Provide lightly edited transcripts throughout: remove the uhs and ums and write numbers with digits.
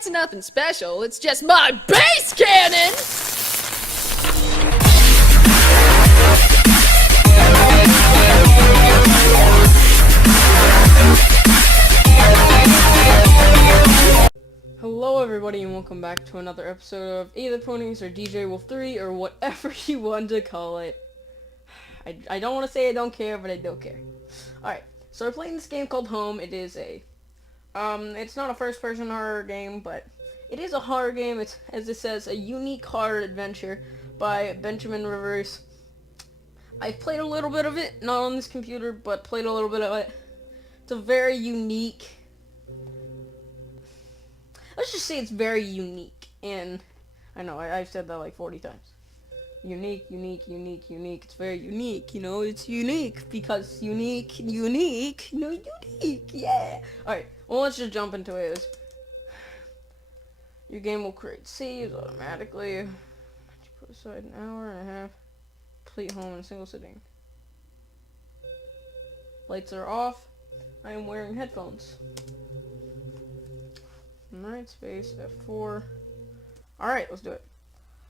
It's nothing special, it's just my base cannon! Hello everybody and welcome back to another episode of Either Ponies or DJ Wolf 3 or whatever you want to call it. I don't want to say I don't care, but I don't care. Alright, so we're playing this game called Home. It is a, it's not a first-person horror game, but it is a horror game. It's, as it says, a unique horror adventure by Benjamin Rivers. I've played a little bit of it, not on this computer, but played a little bit of it. It's a very unique... Let's just say it's very unique, and I know, I've said that like 40 times. Unique, it's very unique, you know, it's unique, because unique, yeah! Alright, well let's just jump into it. Your game will create saves automatically. Put aside an hour and a half. Complete home in a single sitting. Lights are off. I am wearing headphones. Night space F4. Alright, let's do it.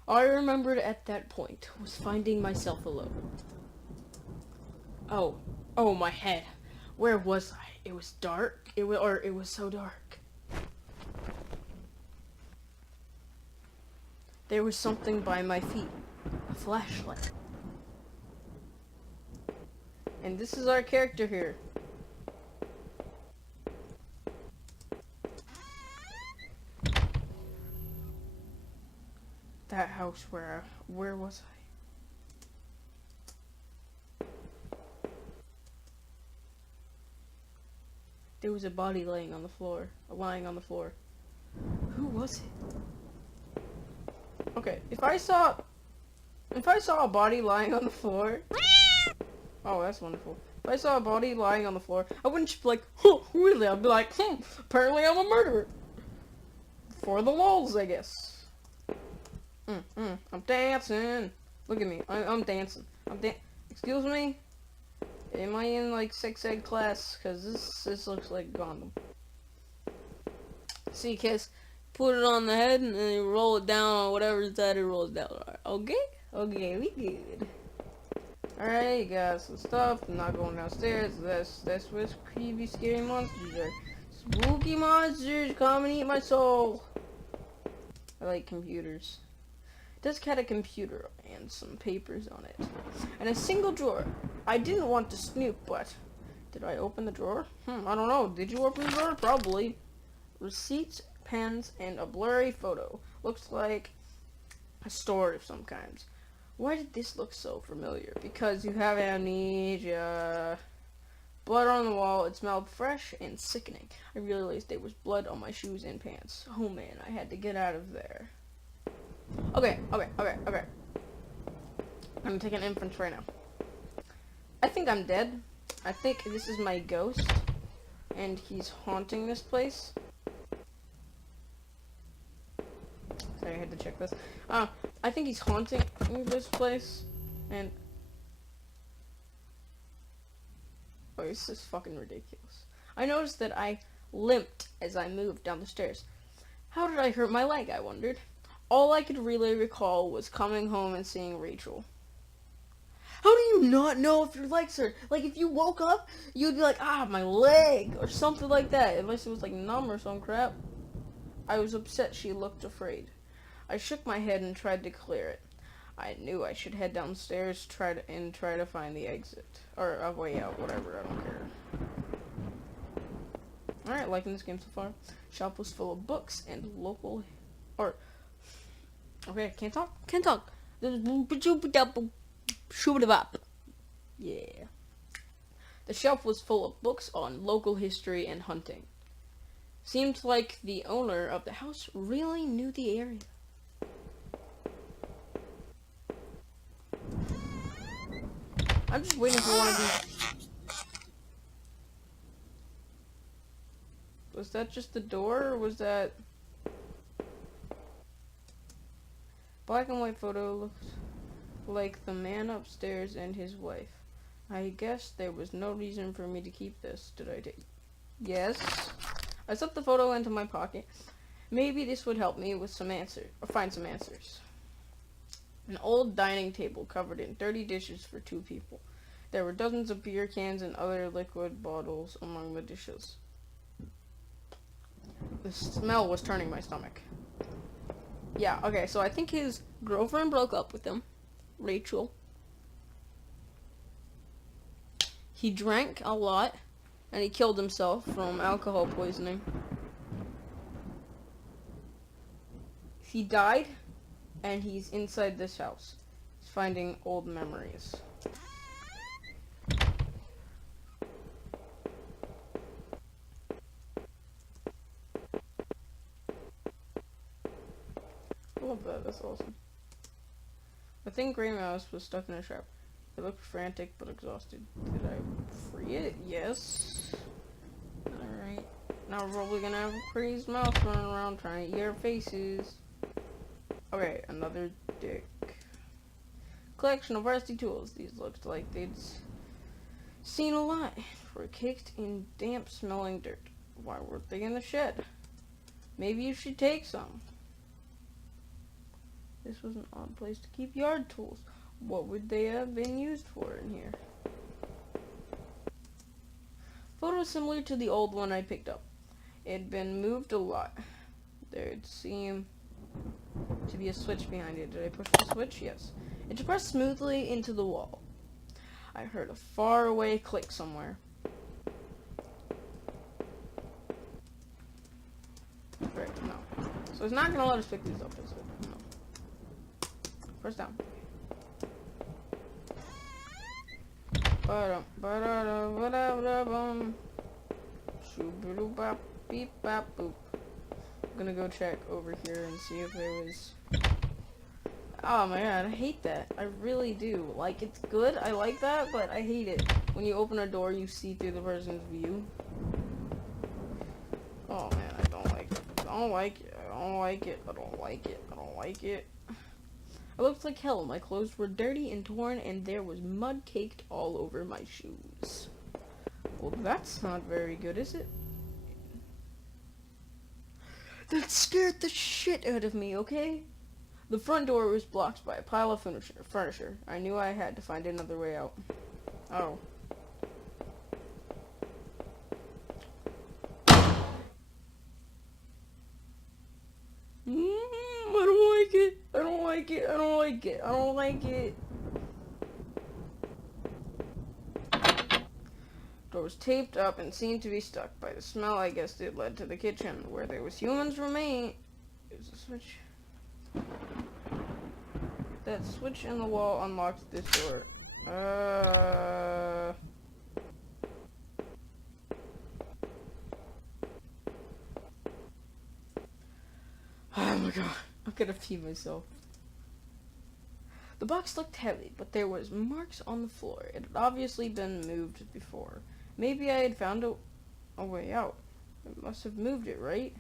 All I remembered at that point was finding myself alone. Oh, my head. Where was I? It was dark. It was so dark. There was something by my feet. A flashlight. And this is our character here. That house where was I? There was a body lying on the floor. Who was it? Okay, if I saw a body lying on the floor. Oh, that's wonderful. If I saw a body lying on the floor, I wouldn't just be like, huh, who is it? I'd be like, apparently I'm a murderer. For the lulz, I guess. I'm dancing. Look at me. I'm dancing. Excuse me? Am I in like sex ed class? Cause this looks like a condom. See, kids, put it on the head and then you roll it down on whatever side it rolls down. Okay? Okay, we good. Alright, got some stuff. I'm not going downstairs. That's where creepy, scary monsters are. Spooky monsters, come and eat my soul. I like computers. It does got a computer and some papers on it. And a single drawer. I didn't want to snoop, but did I open the drawer? I don't know. Did you open the drawer? Probably. Receipts, pens, and a blurry photo. Looks like a store of some kinds. Why did this look so familiar? Because you have amnesia. Blood on the wall. It smelled fresh and sickening. I realized there was blood on my shoes and pants. Oh man, I had to get out of there. Okay. I'm gonna take an inference right now. I think I'm dead. I think this is my ghost, and he's haunting this place. Sorry, I had to check this. I think he's haunting this place, and... Oh, this is fucking ridiculous. I noticed that I limped as I moved down the stairs. How did I hurt my leg, I wondered. All I could really recall was coming home and seeing Rachel. How do you not know if your legs hurt? Like, if you woke up, you'd be like, my leg, or something like that. Unless it was, like, numb or some crap. I was upset she looked afraid. I shook my head and tried to clear it. I knew I should head downstairs try to find the exit. Or a way out, whatever, I don't care. Alright, liking this game so far. Shop was full of books and local... Okay, can't talk. Yeah. The shelf was full of books on local history and hunting. Seemed like the owner of the house really knew the area. I'm just waiting for one of these. Was that just the door, or was that... Black and white photo looked like the man upstairs and his wife. I guess there was no reason for me to keep this. Did I take... Yes. I slipped the photo into my pocket. Maybe this would help me with some answers, or find some answers. An old dining table covered in dirty dishes for 2 people. There were dozens of beer cans and other liquid bottles among the dishes. The smell was turning my stomach. Yeah, okay, so I think his girlfriend broke up with him, Rachel. He drank a lot, and he killed himself from alcohol poisoning. He died, and he's inside this house. He's finding old memories. I love that, that's awesome. The thing gray mouse was stuck in a trap. It looked frantic but exhausted. Did I free it? Yes. Alright. Now we're probably gonna have a crazy mouse running around trying to eat our faces. Okay, another dick. Collection of rusty tools. These looked like they'd seen a lot. Were caked in damp smelling dirt. Why weren't they in the shed? Maybe you should take some. This was an odd place to keep yard tools. What would they have been used for in here? Photo similar to the old one I picked up. It had been moved a lot. There'd seem to be a switch behind it. Did I push the switch? Yes. It pressed smoothly into the wall. I heard a faraway click somewhere. Right, no. So it's not going to let us pick these up, is it? No. Press down. I'm gonna go check over here and see if there was... Oh my god, I hate that. I really do. Like, it's good, I like that, but I hate it. When you open a door, you see through the person's view. Oh man, I don't like it. I don't like it. I don't like it. I don't like it. I don't like it. I looked like hell. My clothes were dirty and torn, and there was mud caked all over my shoes. Well, that's not very good, is it? That scared the shit out of me, okay? The front door was blocked by a pile of furniture. I knew I had to find another way out. Oh. I don't like it. I don't like it. I don't like it. I don't like it. Door was taped up and seemed to be stuck. By the smell, I guessed it led to the kitchen, where there was humans remain. There's a switch. That switch in the wall unlocked this door. Oh my god. I'm gonna pee myself. The box looked heavy, but there was marks on the floor. It had obviously been moved before. Maybe I had found a way out. I must have moved it, right?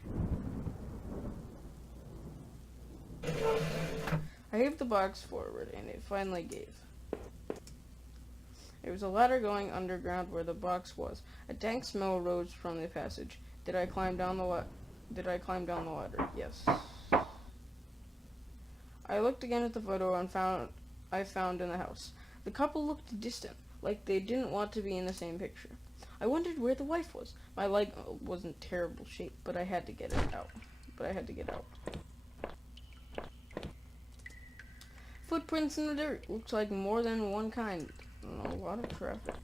I moved the box forward, and it finally gave. There was a ladder going underground where the box was. A dank smell arose from the passage. Did I climb down the ladder? Yes. I looked again at the photo I found in the house. The couple looked distant, like they didn't want to be in the same picture. I wondered where the wife was. My leg was in terrible shape, but I had to get it out. Footprints in the dirt. Looks like more than one kind. A lot of traffic.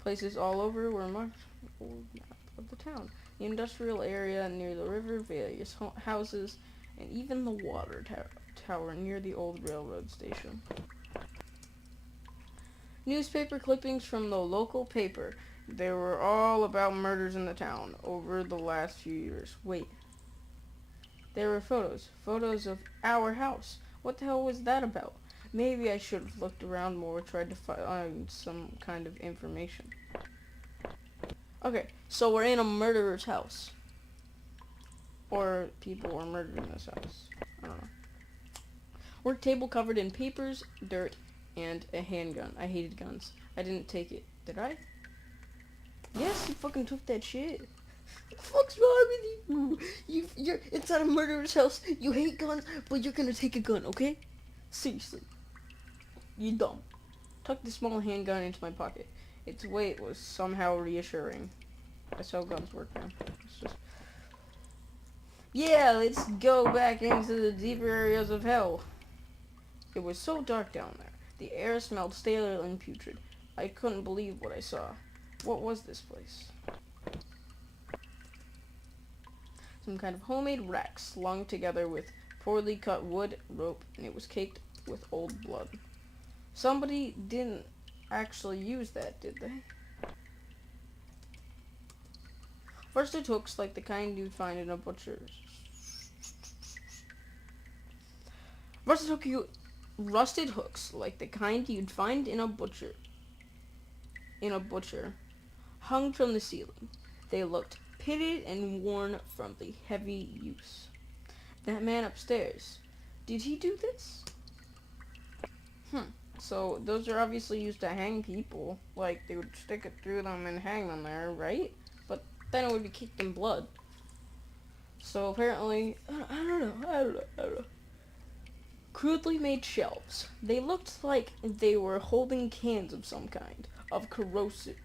Places all over were marked on the map of the town. The industrial area near the river, various houses, and even the water tower near the old railroad station. Newspaper clippings from the local paper. They were all about murders in the town over the last few years. Wait. There were photos of our house. What the hell was that about? Maybe I should have looked around more, tried to find some kind of information. Okay, so we're in a murderer's house. Or people were murdered in this house. I don't know. Work table covered in papers, dirt, and a handgun. I hated guns. I didn't take it. Did I? Yes, you fucking took that shit. What the fuck's wrong with you? inside a murderer's house. You hate guns, but you're gonna take a gun, okay? Seriously. You dumb. Tuck the small handgun into my pocket. Its weight was somehow reassuring. That's how guns work, man. It's just... Yeah, let's go back into the deeper areas of hell. It was so dark down there. The air smelled stale and putrid. I couldn't believe what I saw. What was this place? Some kind of homemade rack slung together with poorly cut wood, rope, and it was caked with old blood. Somebody didn't actually use that, did they? Rusted hooks like the kind you'd find in a butcher's. Rusted hooks like the kind you'd find in a butcher. Hung from the ceiling. They looked pitted and worn from the heavy use. That man upstairs. Did he do this? So those are obviously used to hang people. Like, they would stick it through them and hang them there, right? But then it would be caked in blood. So apparently, I don't know. Crudely made shelves. They looked like they were holding cans of some kind of corrosive.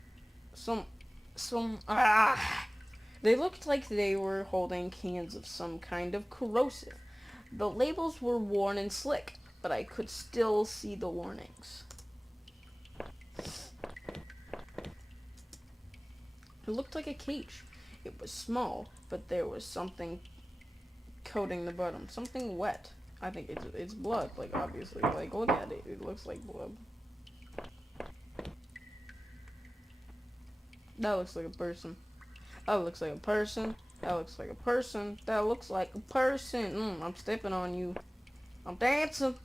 They looked like they were holding cans of some kind of corrosive. The labels were worn and slick, but I could still see the warnings. It looked like a cage. It was small, but there was something coating the bottom. Something wet. I think it's blood, like, obviously. Like, look at it. It looks like blood. That looks like a person. That looks like a person. That looks like a person. That looks like a person. I'm stepping on you. I'm dancing.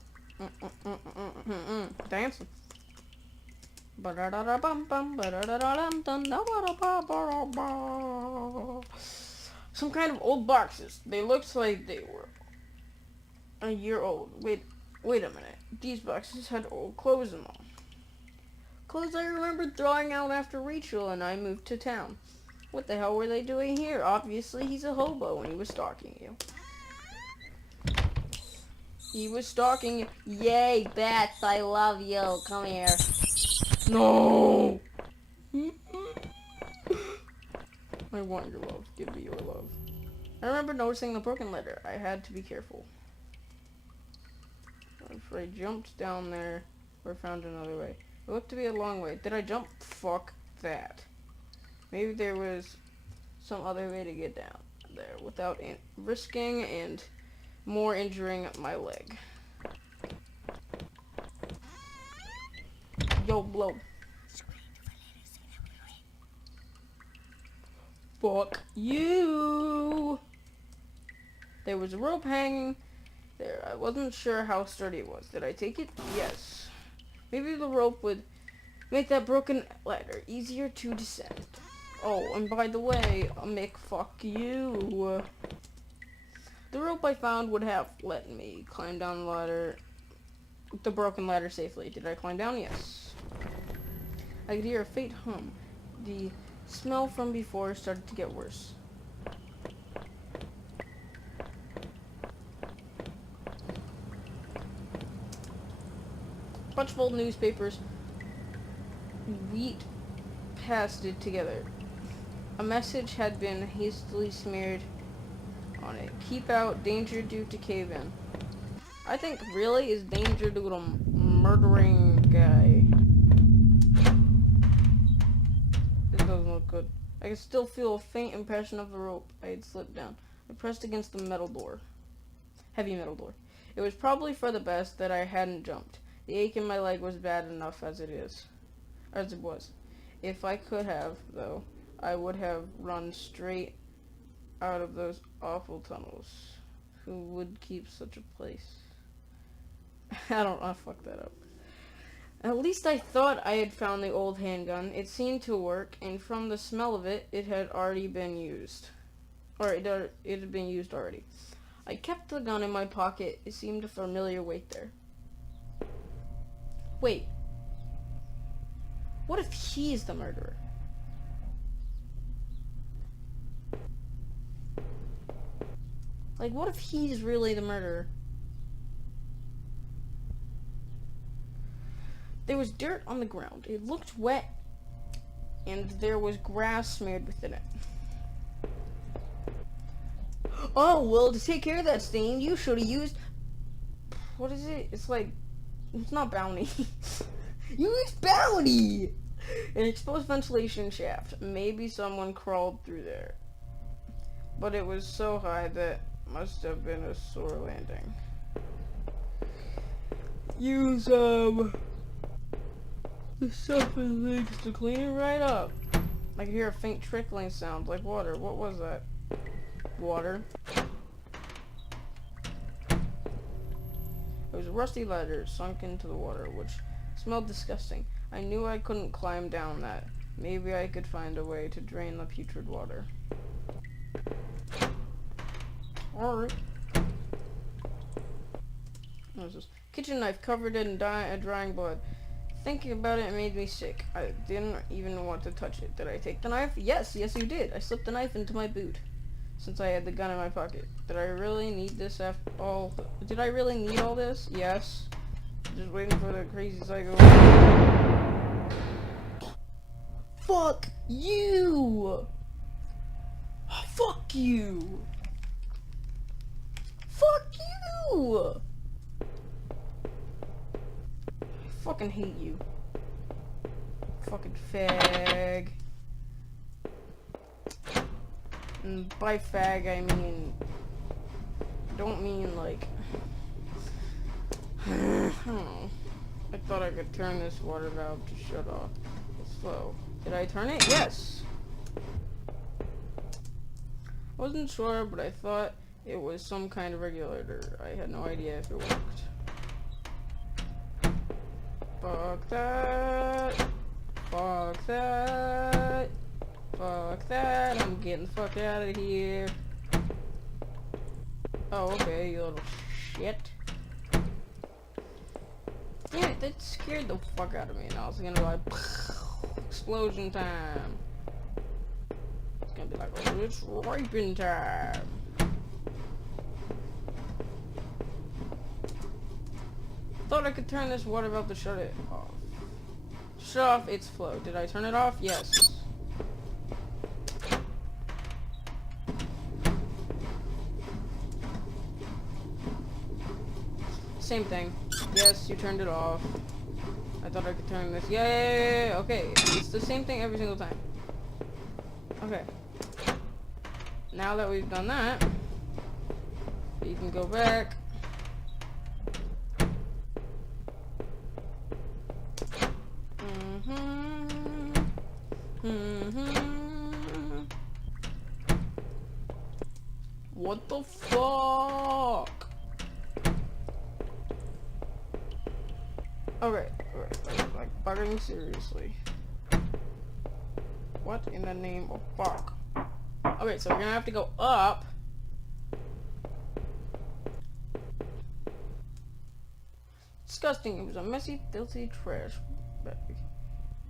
Dancing. Some kind of old boxes. They looked like they were a year old. Wait a minute. These boxes had old clothes in them. Clothes I remembered throwing out after Rachel and I moved to town. What the hell were they doing here? Obviously, he's a hobo and he was stalking you. He was stalking you. Yay, bats, I love you. Come here. No! I want your love. Give me your love. I remember noticing the broken letter. I had to be careful. If I jumped down there or found another way. It looked to be a long way. Did I jump? Fuck that. Maybe there was some other way to get down there without risking and more injuring my leg. Yo, blow. Fuck you. There was a rope hanging there. I wasn't sure how sturdy it was. Did I take it? Yes. Maybe the rope would make that broken ladder easier to descend. Oh, and by the way, Mick, fuck you. The rope I found would have let me climb down the broken ladder safely. Did I climb down? Yes. I could hear a faint hum. The smell from before started to get worse. Bunch of old newspapers. Wheat pasted together. A message had been hastily smeared on it. Keep out, danger due to cave in. I think really is danger due to murdering guy. This doesn't look good. I can still feel a faint impression of the rope I had slipped down. I pressed against the metal door. Heavy metal door. It was probably for the best that I hadn't jumped. The ache in my leg was bad enough as it was. If I could have, though, I would have run straight out of those awful tunnels. Who would keep such a place? I fucked that up. At least I thought I had found the old handgun. It seemed to work, and from the smell of it, it had already been used. Or it had been used already. I kept the gun in my pocket. It seemed a familiar weight there. Wait. What if he's the murderer? Like, what if he's really the murderer? There was dirt on the ground. It looked wet, and there was grass smeared within it. Oh, well, to take care of that stain, you should have used... What is it? It's like... It's not Bounty. You used Bounty! An exposed ventilation shaft. Maybe someone crawled through there. But it was so high that must have been a sore landing. Use, the stuff and legs to clean it right up. I could hear a faint trickling sound, like water. What was that? Water. It was a rusty ladder sunk into the water, which smelled disgusting. I knew I couldn't climb down that. Maybe I could find a way to drain the putrid water. Alright. What is this? Kitchen knife covered in drying blood. Thinking about it made me sick. I didn't even want to touch it. Did I take the knife? Yes, you did. I slipped the knife into my boot. Since I had the gun in my pocket. Did I really need this after all? Did I really need all this? Yes. Just waiting for the crazy psycho. Fuck you! Fuck you! Fuck you! I fucking hate you. Fucking fag. And by fag, I mean... don't mean, like... I don't know. I thought I could turn this water valve to shut off. It's slow. Did I turn it? Yes! I wasn't sure, but I thought it was some kind of regulator. I had no idea if it worked. Fuck that! Fuck that! Fuck that, I'm getting the fuck out of here. Oh, okay, you little shit. Damn it, that scared the fuck out of me, and I was gonna be like, explosion time. It's gonna be like, oh, it's raping time. Thought I could turn this water valve to shut it off. Shut off its flow. Did I turn it off? Yes. Same thing. Yes, you turned it off. I thought I could turn this. Yeah. Okay, it's the same thing every single time. Okay. Now that we've done that, you can go back. What the fuck? Alright, like bugging seriously. What in the name of fuck? Okay, so we're gonna have to go up. Disgusting, it was a messy, filthy trash bag.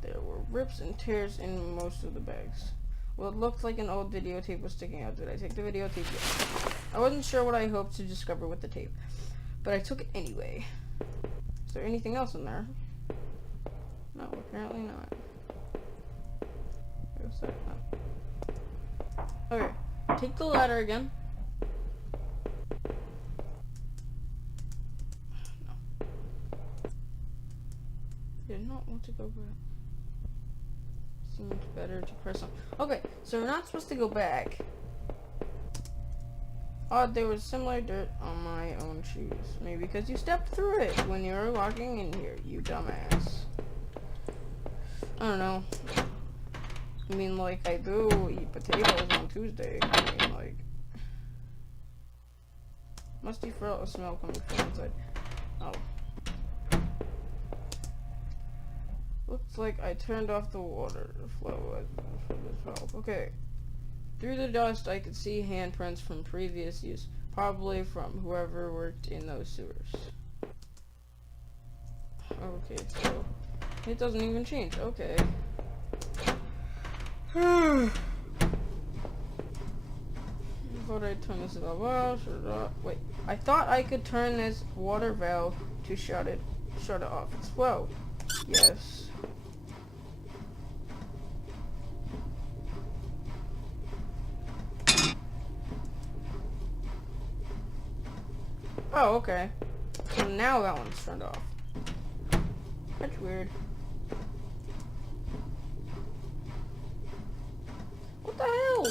There were rips and tears in most of the bags. Well, it looked like an old videotape was sticking out. Did I take the videotape? Yes. I wasn't sure what I hoped to discover with the tape, but I took it anyway. Is there anything else in there? No, apparently not. What's that? No. Okay, take the ladder again. No. Did not want to go back. Seemed better to press on. Okay, so we're not supposed to go back. Odd, there was similar dirt on my own shoes. Maybe because you stepped through it when you were walking in here, you dumbass. I don't know. I mean, like, I do eat potatoes on Tuesday. I mean, like... musty smell coming from inside. Oh. Looks like I turned off the water flow for this valve. Okay. Through the dust, I could see handprints from previous use. Probably from whoever worked in those sewers. Okay, so... it doesn't even change. Okay. Before I turn this valve off, shut it off. Wait, I thought I could turn this water valve to shut it off as well. Yes. Oh, okay. So now that one's turned off. That's weird. What the hell?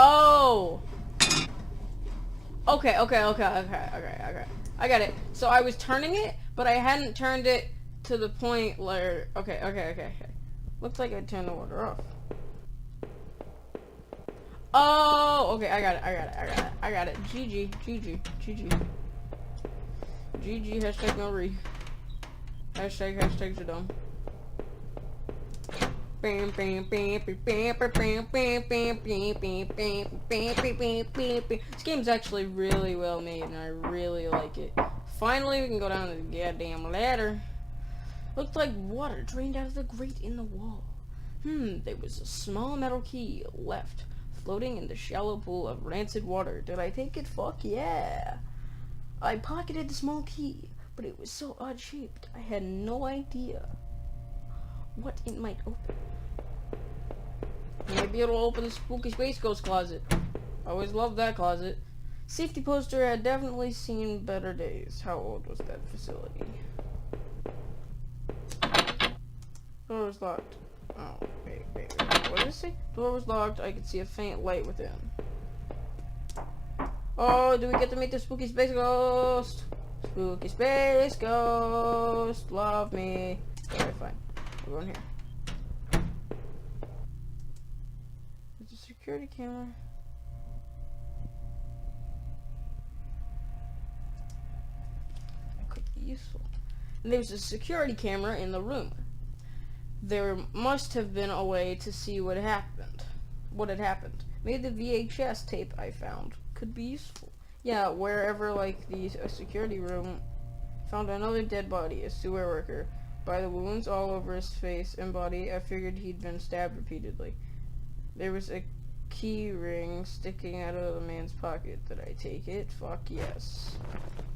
Oh! Okay. I got it. So I was turning it, but I hadn't turned it to the point where... Okay. Looks like I turned the water off. Oh! Okay, I got it. GG. Hashtag no re. Hashtag Zadom. This game's actually really well made and I really like it. Finally we can go down the goddamn ladder. Looked like water drained out of the grate in the wall. There was a small metal key left, floating in the shallow pool of rancid water. Did I take it? Fuck yeah. I pocketed the small key, but it was so odd-shaped, I had no idea what it might open. Maybe it'll open the spooky Space Ghost closet. I always loved that closet. Safety poster had definitely seen better days. How old was that facility? Door was locked. Oh, wait. What did it say? Door was locked. I could see a faint light within. Oh, do we get to meet the spooky Space Ghost? Spooky Space Ghost, love me. Alright, fine. We're going here. There's a security camera. That could be useful. And there's a security camera in the room. There must have been a way to see what happened. Maybe the VHS tape I found could be useful. Yeah, wherever, like, the security room found another dead body, a sewer worker. By the wounds all over his face and body, I figured he'd been stabbed repeatedly. There was a key ring sticking out of the man's pocket. Did I take it? Fuck yes.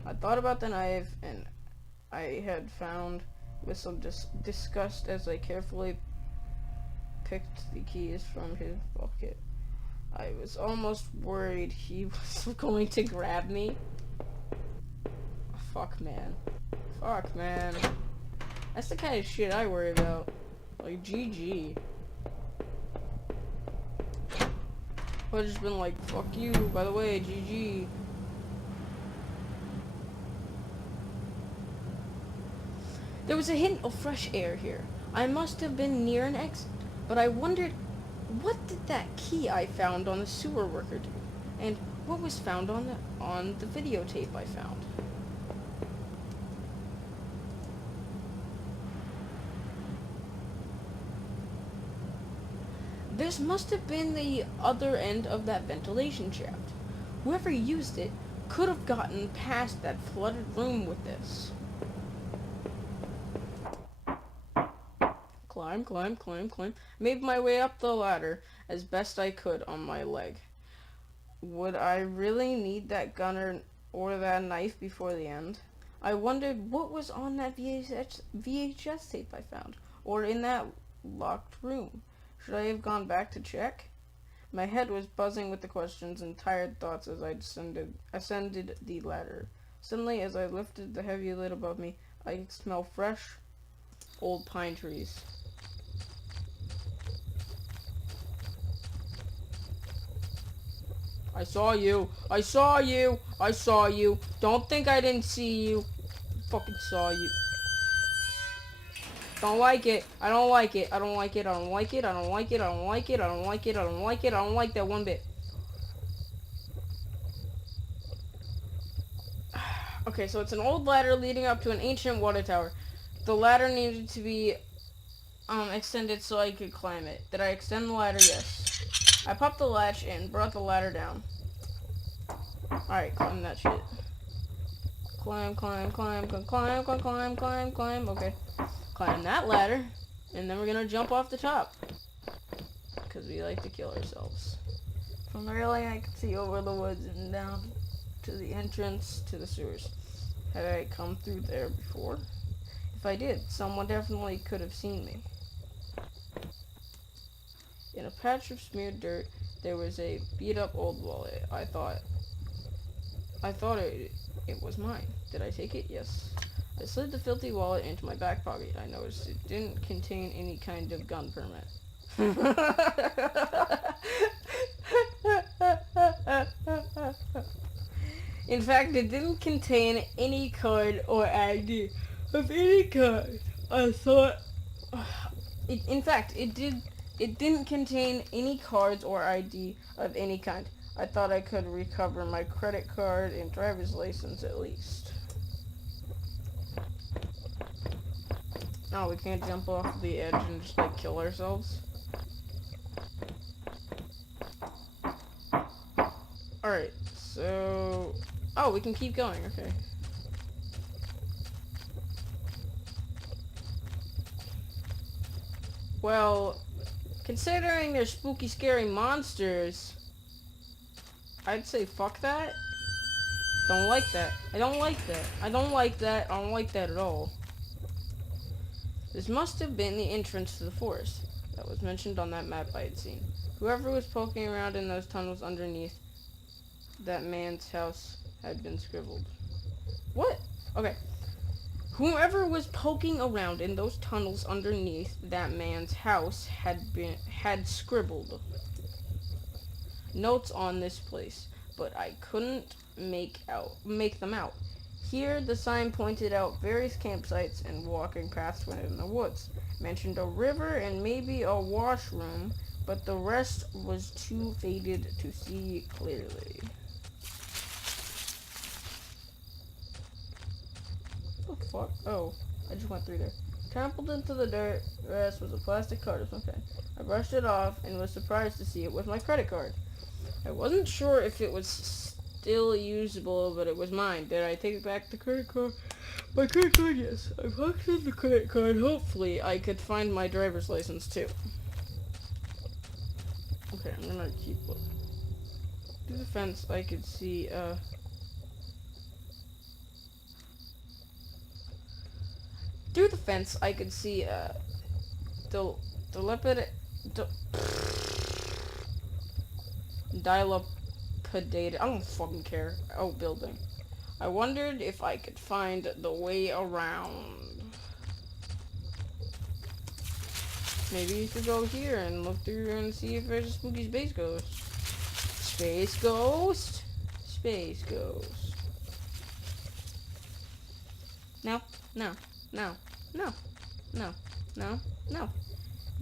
I thought about the knife, and I had found with some disgust as I carefully picked the keys from his pocket. I was almost worried he was going to grab me. Fuck, man. That's the kind of shit I worry about. Like, GG. I've just been like, fuck you, by the way, GG. There was a hint of fresh air here. I must have been near an exit, but I wondered, what did that key I found on the sewer worker do? And what was found on the videotape I found? This must have been the other end of that ventilation shaft. Whoever used it could have gotten past that flooded room with this. Climb. Made my way up the ladder as best I could on my leg. Would I really need that gun or that knife before the end? I wondered what was on that VHS tape I found, or in that locked room. Should I have gone back to check? My head was buzzing with the questions and tired thoughts as I ascended the ladder. Suddenly, as I lifted the heavy lid above me, I could smell fresh, old pine trees. I saw you. Don't think I didn't see you. Fucking saw you. Don't like it. I don't like that one bit. Okay, so it's an old ladder leading up to an ancient water tower. The ladder needed to be extended so I could climb it. Did I extend the ladder? Yes. I popped the latch and brought the ladder down. Alright, climb that shit. Climb. Okay. Climb that ladder, and then we're gonna jump off the top. because we like to kill ourselves. From the railing, I could see over the woods and down to the entrance to the sewers. Had I come through there before? If I did, someone definitely could have seen me. In a patch of smeared dirt, there was a beat-up old wallet. I thought it was mine. Did I take it? Yes. I slid the filthy wallet into my back pocket. I noticed it didn't contain any kind of gun permit. In fact, it didn't contain any card or ID of any kind. I thought... It didn't contain any cards or ID of any kind. I thought I could recover my credit card and driver's license at least. No, we can't jump off the edge and just, like, kill ourselves. Alright, so... Oh, we can keep going, okay. Well, considering they're spooky, scary monsters, I'd say fuck that. Don't like that. I don't like that. I don't like that. I don't like that at all. This must have been the entrance to the forest that was mentioned on that map I had seen. Whoever was poking around in those tunnels underneath that man's house had been scribbled. What? Okay. Whoever was poking around in those tunnels underneath that man's house had scribbled notes on this place, but I couldn't make them out. Here, the sign pointed out various campsites and walking paths within the woods. Mentioned a river and maybe a washroom, but the rest was too faded to see clearly. What the fuck? Oh, I just went through there. Trampled into the dirt, the rest was a plastic card of some kind. I brushed it off and was surprised to see it with my credit card. I wasn't sure if it was still usable, but it was mine. Did I take back the credit card? My credit card, yes. I pocketed the credit card. Hopefully, I could find my driver's license, too. Okay, I'm gonna keep looking. Through the fence, I could see, Through the fence, I could see, dilapidated, I don't fucking care. Oh, building. I wondered if I could find the way around. Maybe you could go here and look through and see if there's a spooky space ghost. Space ghost? Space ghost. No, no, no, no, no, no, no.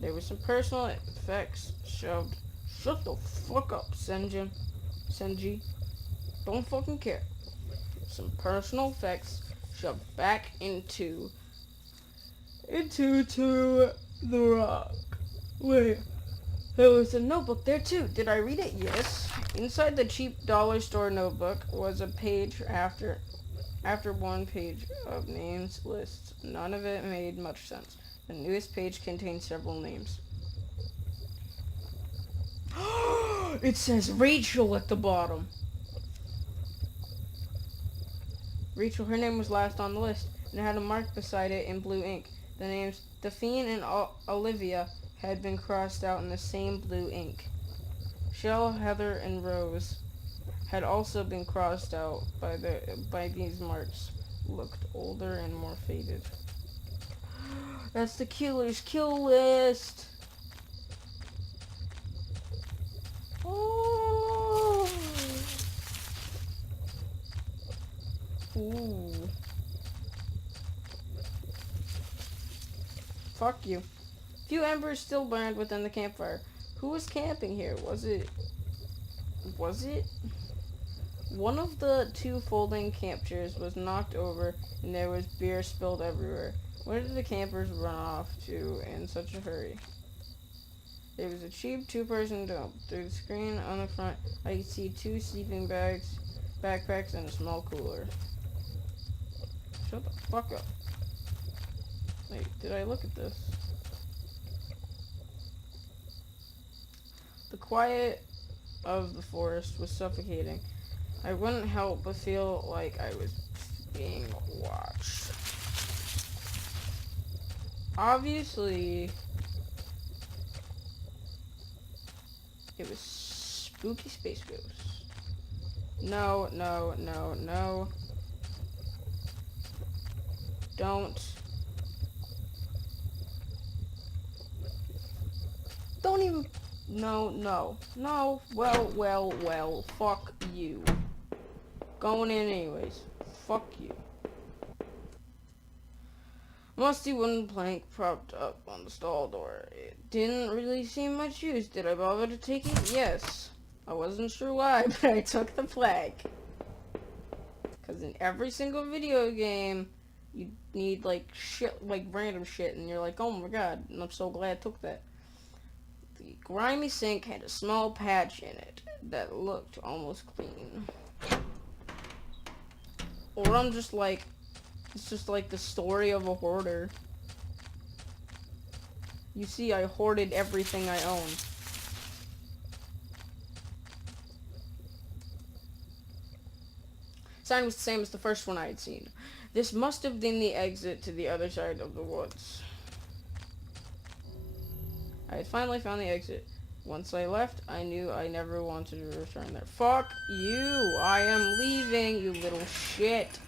There were some personal effects shoved. Shut the fuck up, Senji. Don't fucking care. Some personal effects shoved back into the rock. Wait, there was a notebook there too. Did I read it? Yes. Inside the cheap dollar store notebook was a page after one page of names lists. None of it made much sense. The newest page contained several names. It says Rachel at the bottom. Rachel, her name was last on the list, and it had a mark beside it in blue ink. The names Daphne and Olivia had been crossed out in the same blue ink. Shell, Heather, and Rose had also been crossed out by these marks. Looked older and more faded. That's the killer's kill list! Oh! Ooh. Fuck you. Few embers still burned within the campfire. Who was camping here? Was it? One of the two folding camp chairs was knocked over and there was beer spilled everywhere. Where did the campers run off to in such a hurry? There was a cheap two-person dump. Through the screen on the front, I could see 2 sleeping bags, backpacks, and a small cooler. Shut the fuck up. Wait, did I look at this? The quiet of the forest was suffocating. I wouldn't help but feel like I was being watched. Obviously, it was spooky space ghosts. No, no, no, no. Don't. Don't even. No, no, no. Well, well, well. Fuck you. Going in anyways. Fuck you. Musty wooden plank propped up on the stall door. It didn't really seem much use. Did I bother to take it? Yes. I wasn't sure why, but I took the flag. Because in every single video game, you need, like, shit, like, random shit, and you're like, oh my god, and I'm so glad I took that. The grimy sink had a small patch in it that looked almost clean. Or I'm just like, it's just like the story of a hoarder. You see, I hoarded everything I own. Sign was the same as the first one I had seen. This must have been the exit to the other side of the woods. I had finally found the exit. Once I left, I knew I never wanted to return there. Fuck you! I am leaving, you little shit!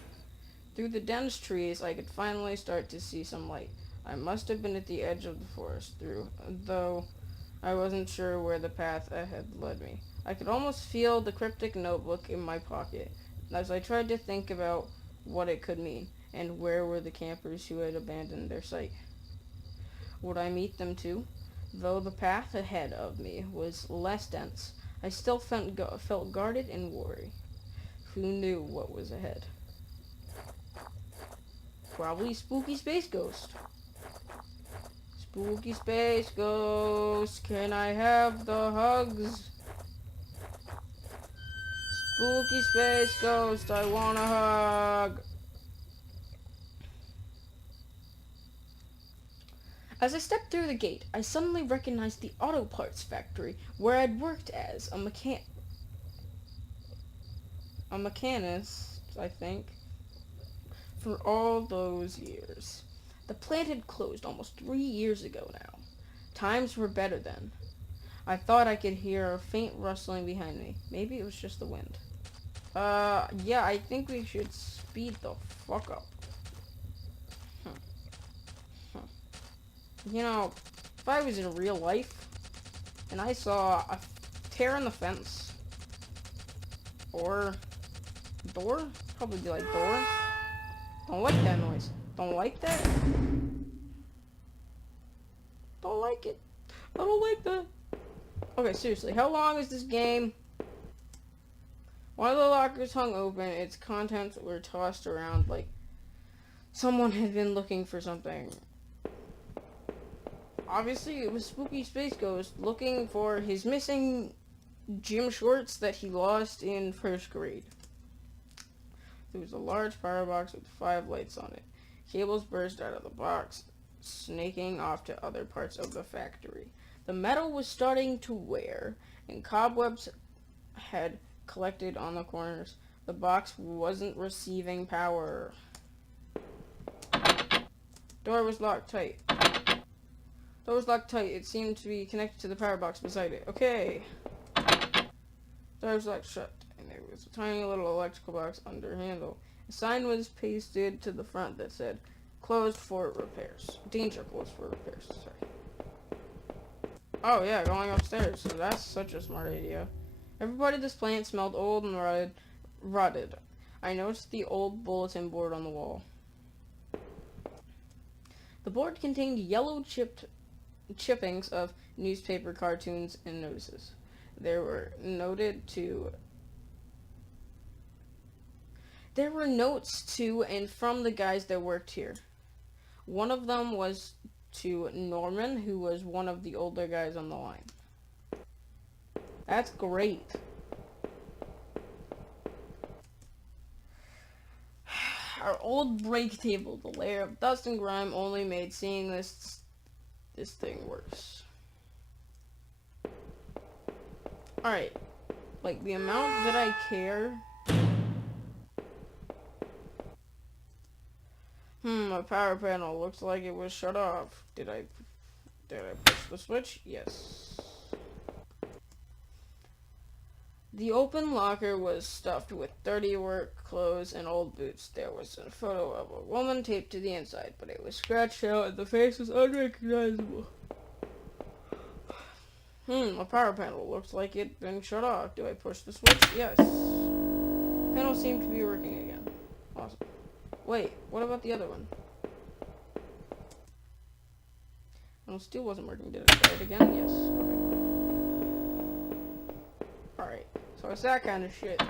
Through the dense trees, I could finally start to see some light. I must have been at the edge of the forest, though I wasn't sure where the path ahead led me. I could almost feel the cryptic notebook in my pocket, as I tried to think about what it could mean, and where were the campers who had abandoned their site. Would I meet them too? Though the path ahead of me was less dense, I still felt guarded and wary. Who knew what was ahead? Probably spooky space ghost. Spooky space ghost, can I have the hugs? Spooky space ghost, I want a hug. As I stepped through the gate, I suddenly recognized the auto parts factory where I'd worked as a mechanist, I think, for all those years. The plant had closed almost 3 years ago now. Times were better then. I thought I could hear a faint rustling behind me. Maybe it was just the wind. Yeah, I think we should speed the fuck up. You know, if I was in real life, and I saw a tear in the fence, or door, probably be like door. Don't like that noise. Don't like that. Don't like it. I don't like that. Okay, seriously, how long is this game? One of the lockers hung open. Its contents were tossed around like someone had been looking for something. Obviously, it was Spooky Space Ghost looking for his missing gym shorts that he lost in first grade. There was a large power box with 5 lights on it. Cables burst out of the box, snaking off to other parts of the factory. The metal was starting to wear, and cobwebs had collected on the corners. The box wasn't receiving power. Door was locked tight. Door was locked tight. It seemed to be connected to the power box beside it. Okay. Door was locked shut, and there was a tiny little electrical box under handle. A sign was pasted to the front that said, "Closed for repairs." Danger closed for repairs, sorry. Oh yeah, going upstairs. So that's such a smart idea. Everybody at this plant smelled old and rotted. I noticed the old bulletin board on the wall. The board contained yellow chippings of newspaper cartoons and notices. There were notes to and from the guys that worked here. One of them was to Norman, who was one of the older guys on the line. That's great. Our old break table, the layer of dust and grime, only made seeing this thing worse. Alright. Like, the amount that I care. My power panel looks like it was shut off. Did I push the switch? Yes. The open locker was stuffed with dirty work clothes and old boots. There was a photo of a woman taped to the inside, but it was scratched out and the face was unrecognizable. A power panel looks like it'd been shut off. Do I push the switch? Yes. Panel seemed to be working again. Awesome. Wait, what about the other one? No, still wasn't working. Did I try it again? Yes. Okay. Alright. So it's that kind of shit.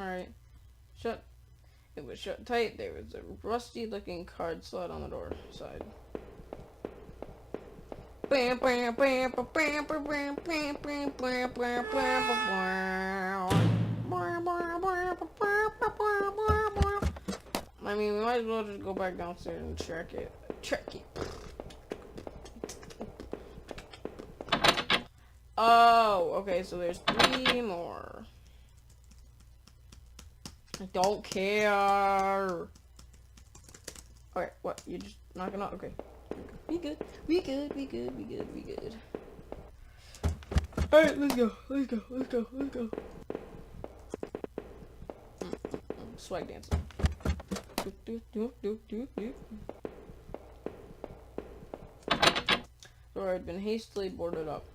Alright. It was shut tight. There was a rusty looking card slot on the door side. I mean, we might as well just go back downstairs and check it. Oh, okay, so there's 3 more. I don't care. Okay, what? You're just not gonna... Okay. We good. Alright, let's go. Swag dancing. Door had been hastily boarded up.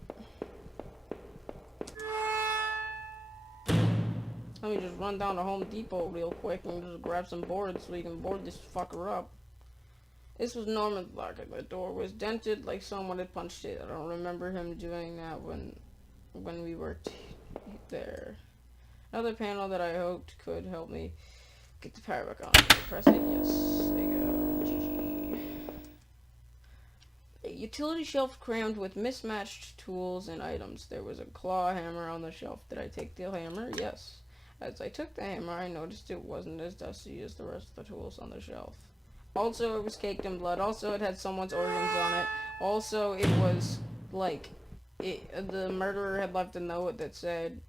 Let me just run down to Home Depot real quick and just grab some boards so we can board this fucker up. This was Norman's locker. The door was dented like someone had punched it. I don't remember him doing that when we worked there. Another panel that I hoped could help me get the power back on. Press it. Yes. There you go. GG. A utility shelf crammed with mismatched tools and items. There was a claw hammer on the shelf. Did I take the hammer? Yes. As I took the hammer, I noticed it wasn't as dusty as the rest of the tools on the shelf. Also, it was caked in blood. Also, it had someone's organs on it. Also, it was, like, the murderer had left a note that said,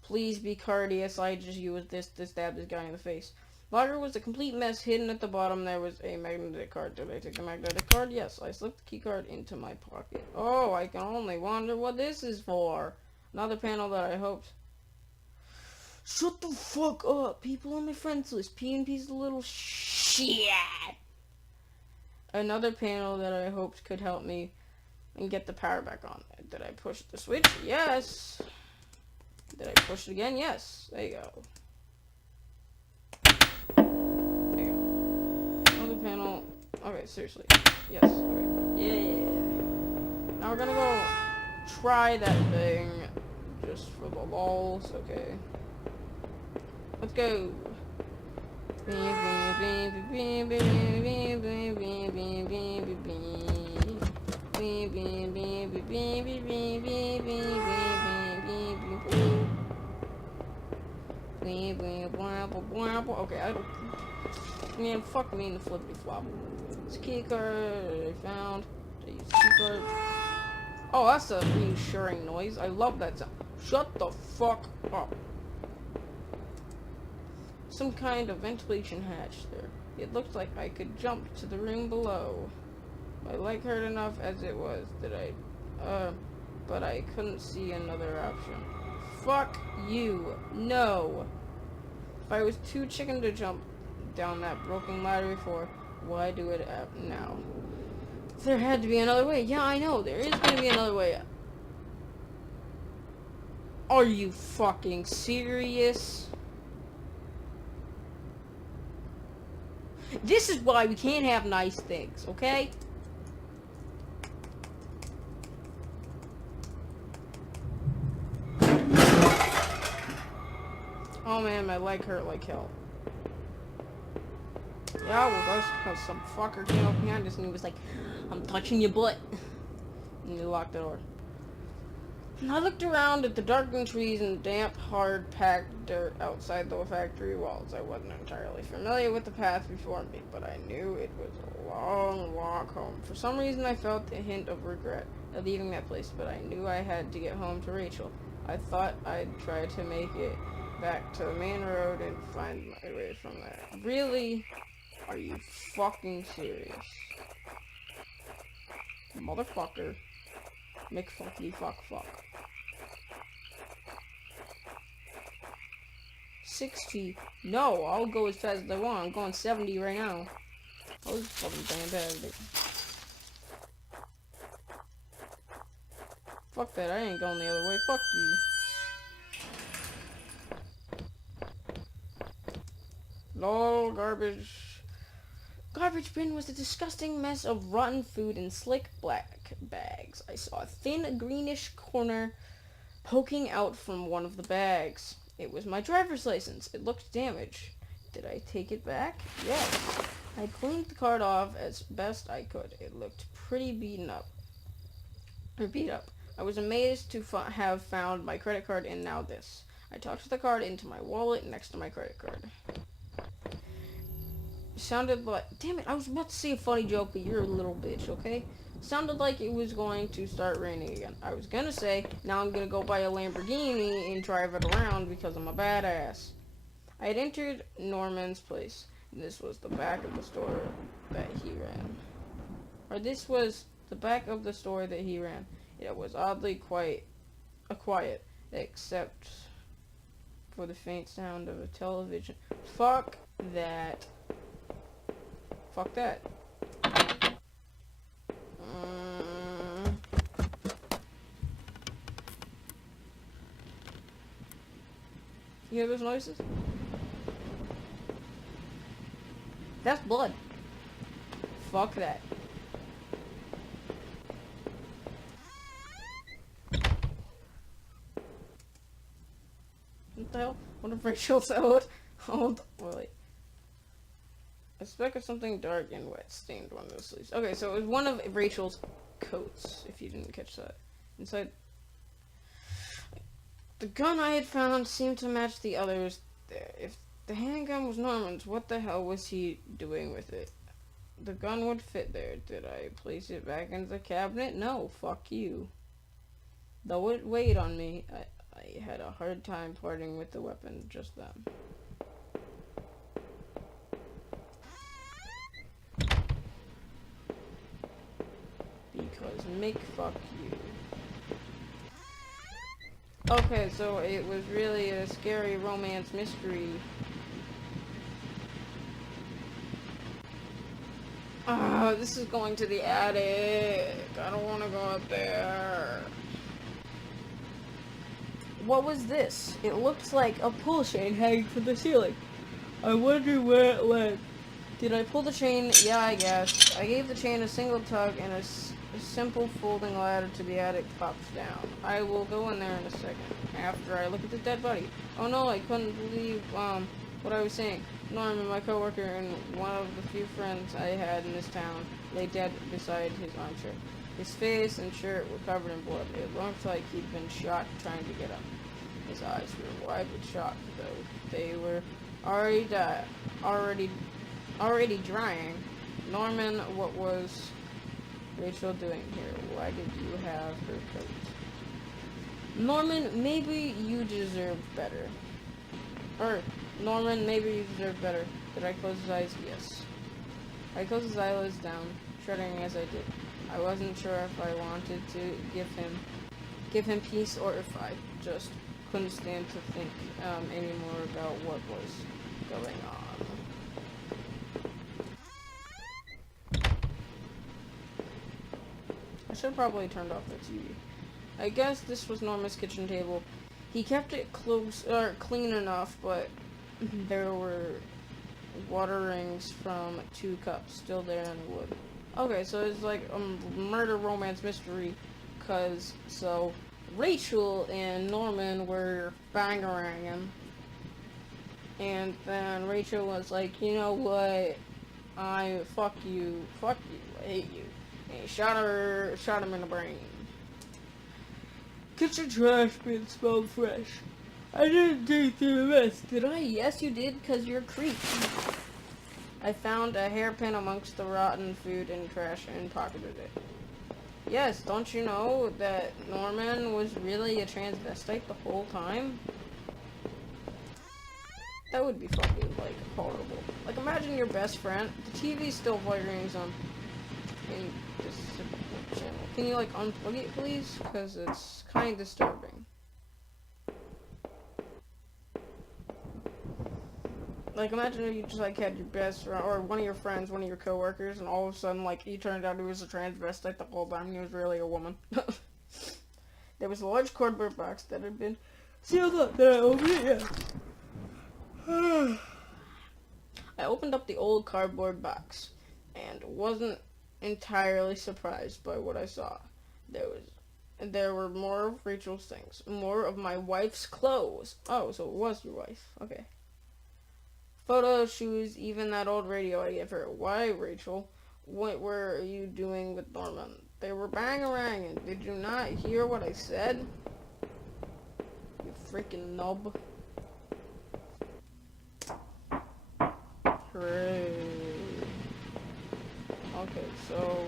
"Please be courteous, I just used this to stab this guy in the face." Locker was a complete mess. Hidden at the bottom, there was a magnetic card. Did I take the magnetic card? Yes. I slipped the key card into my pocket. Oh, I can only wonder what this is for. Another panel that I hoped... Shut the fuck up! People on my friends list. P&P's a little shit. Another panel that I hoped could help me and get the power back on. Did I push the switch? Yes. Did I push it again? Yes. There you go. There you go. Another panel. Okay, seriously. Yes. Okay. Yeah. Now we're gonna go try that thing just for the lols. Okay. Let's go. Okay, I don't... Man, fuck me in the flippity flop. This key card I found. I use key card. Oh, that's a reassuring noise. I love that sound. Shut the fuck up. Some kind of ventilation hatch there. It looked like I could jump to the room below. My leg hurt enough as it was but I couldn't see another option. Fuck you. No. If I was too chicken to jump down that broken ladder before, why do it now? There had to be another way. Yeah, I know. There is going to be another way. Are you fucking serious? This is why we can't have nice things, okay? Oh man, my leg hurt like hell. Yeah, well that's because some fucker came up behind us and he was like, "I'm touching your butt." And he locked the door. I looked around at the darkened trees and damp, hard, packed dirt outside the factory walls. I wasn't entirely familiar with the path before me, but I knew it was a long walk home. For some reason, I felt a hint of regret at leaving that place, but I knew I had to get home to Rachel. I thought I'd try to make it back to the main road and find my way from there. Really? Are you fucking serious? Motherfucker. McFucky fuck fuck. 60. No, I'll go as fast as I want. I'm going 70 right now. Oh, this is fucking fantastic. Fuck that, I ain't going the other way. Fuck you. Lol, garbage. Garbage bin was a disgusting mess of rotten food in slick black bags. I saw a thin greenish corner poking out from one of the bags. It was my driver's license. It looked damaged. Did I take it back? Yes. I cleaned the card off as best I could. It looked pretty beat up. I was amazed to have found my credit card and now this. I tucked the card into my wallet next to my credit card. Sounded like... Damn it, I was about to say a funny joke, but you're a little bitch, okay? Sounded like it was going to start raining again. I was gonna say, now I'm gonna go buy a Lamborghini and drive it around because I'm a badass. I had entered Norman's place, and this was the back of the store that he ran. Or this was the back of the store that he ran. It was oddly quiet, except for the faint sound of a television. Fuck that. Fuck that. You hear those noises? That's blood. Fuck that. What the hell? What if Rachel's out? Hold on, wait. A speck of something dark and wet stained one of the sleeves. Okay, so it was one of Rachel's coats, if you didn't catch that. Inside. The gun I had found seemed to match the others there. If the handgun was Norman's, what the hell was he doing with it? The gun would fit there. Did I place it back into the cabinet? No, fuck you. Though it weighed on me, I had a hard time parting with the weapon just then. Because make fuck you. Okay, so it was really a scary romance mystery. This is going to the attic. I don't want to go up there. What was this? It looked like a pull chain hanging from the ceiling. I wonder where it went. Did I pull the chain? Yeah, I guess. I gave the chain a single tug and a simple folding ladder to the attic pops down. I will go in there in a second, after I look at the dead body. Oh no, I couldn't believe, what I was saying. Norman, my coworker, and one of the few friends I had in this town, lay dead beside his armchair. His face and shirt were covered in blood. It looked like he'd been shot trying to get up. His eyes were wide with shock, though. They were already drying. Norman, what was Rachel doing here? Why did you have her coat? Norman, maybe you deserve better. Norman, maybe you deserve better. Did I close his eyes? Yes. I closed his eyelids down, shuddering as I did. I wasn't sure if I wanted to give him peace or if I just couldn't stand to think anymore about what was going on. I should have probably turned off the TV. I guess this was Norma's kitchen table. He kept it clean enough, but there were water rings from 2 cups still there in the wood. Okay, so it's like a murder romance mystery, so Rachel and Norman were bangaranging, and then Rachel was like, you know what, fuck you, I hate you, and he shot him in the brain. Kitchen trash bin smelled fresh. I didn't dig through the mess, did I? Yes, you did, because you're a creep. I found a hairpin amongst the rotten food and trash and pocketed it. Yes, don't you know that Norman was really a transvestite the whole time? That would be fucking, like, horrible. Like, imagine your best friend, the TV's still firing on. Can you, like, unplug it, please? Because it's kind of disturbing. Like, imagine if you just, like, had your best friend, or one of your friends, one of your coworkers, and all of a sudden, like, he turned out he was a transvestite the whole time. He was really a woman. There was a large cardboard box that had been sealed up. Did I open it? Yeah. I opened up the old cardboard box, and wasn't entirely surprised by what I saw. There were more of Rachel's things, more of my wife's clothes. Oh, so it was your wife. Okay. Photos, shoes, even that old radio I gave her. Why, Rachel? What were you doing with Norman? They were bang-a-ranging. Did you not hear what I said? You freaking nub. Hooray. Okay, so...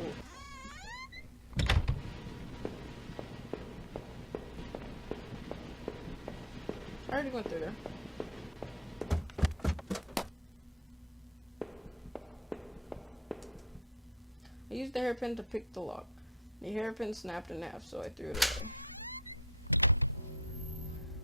I already went through there. I used the hairpin to pick the lock. The hairpin snapped in half, so I threw it away.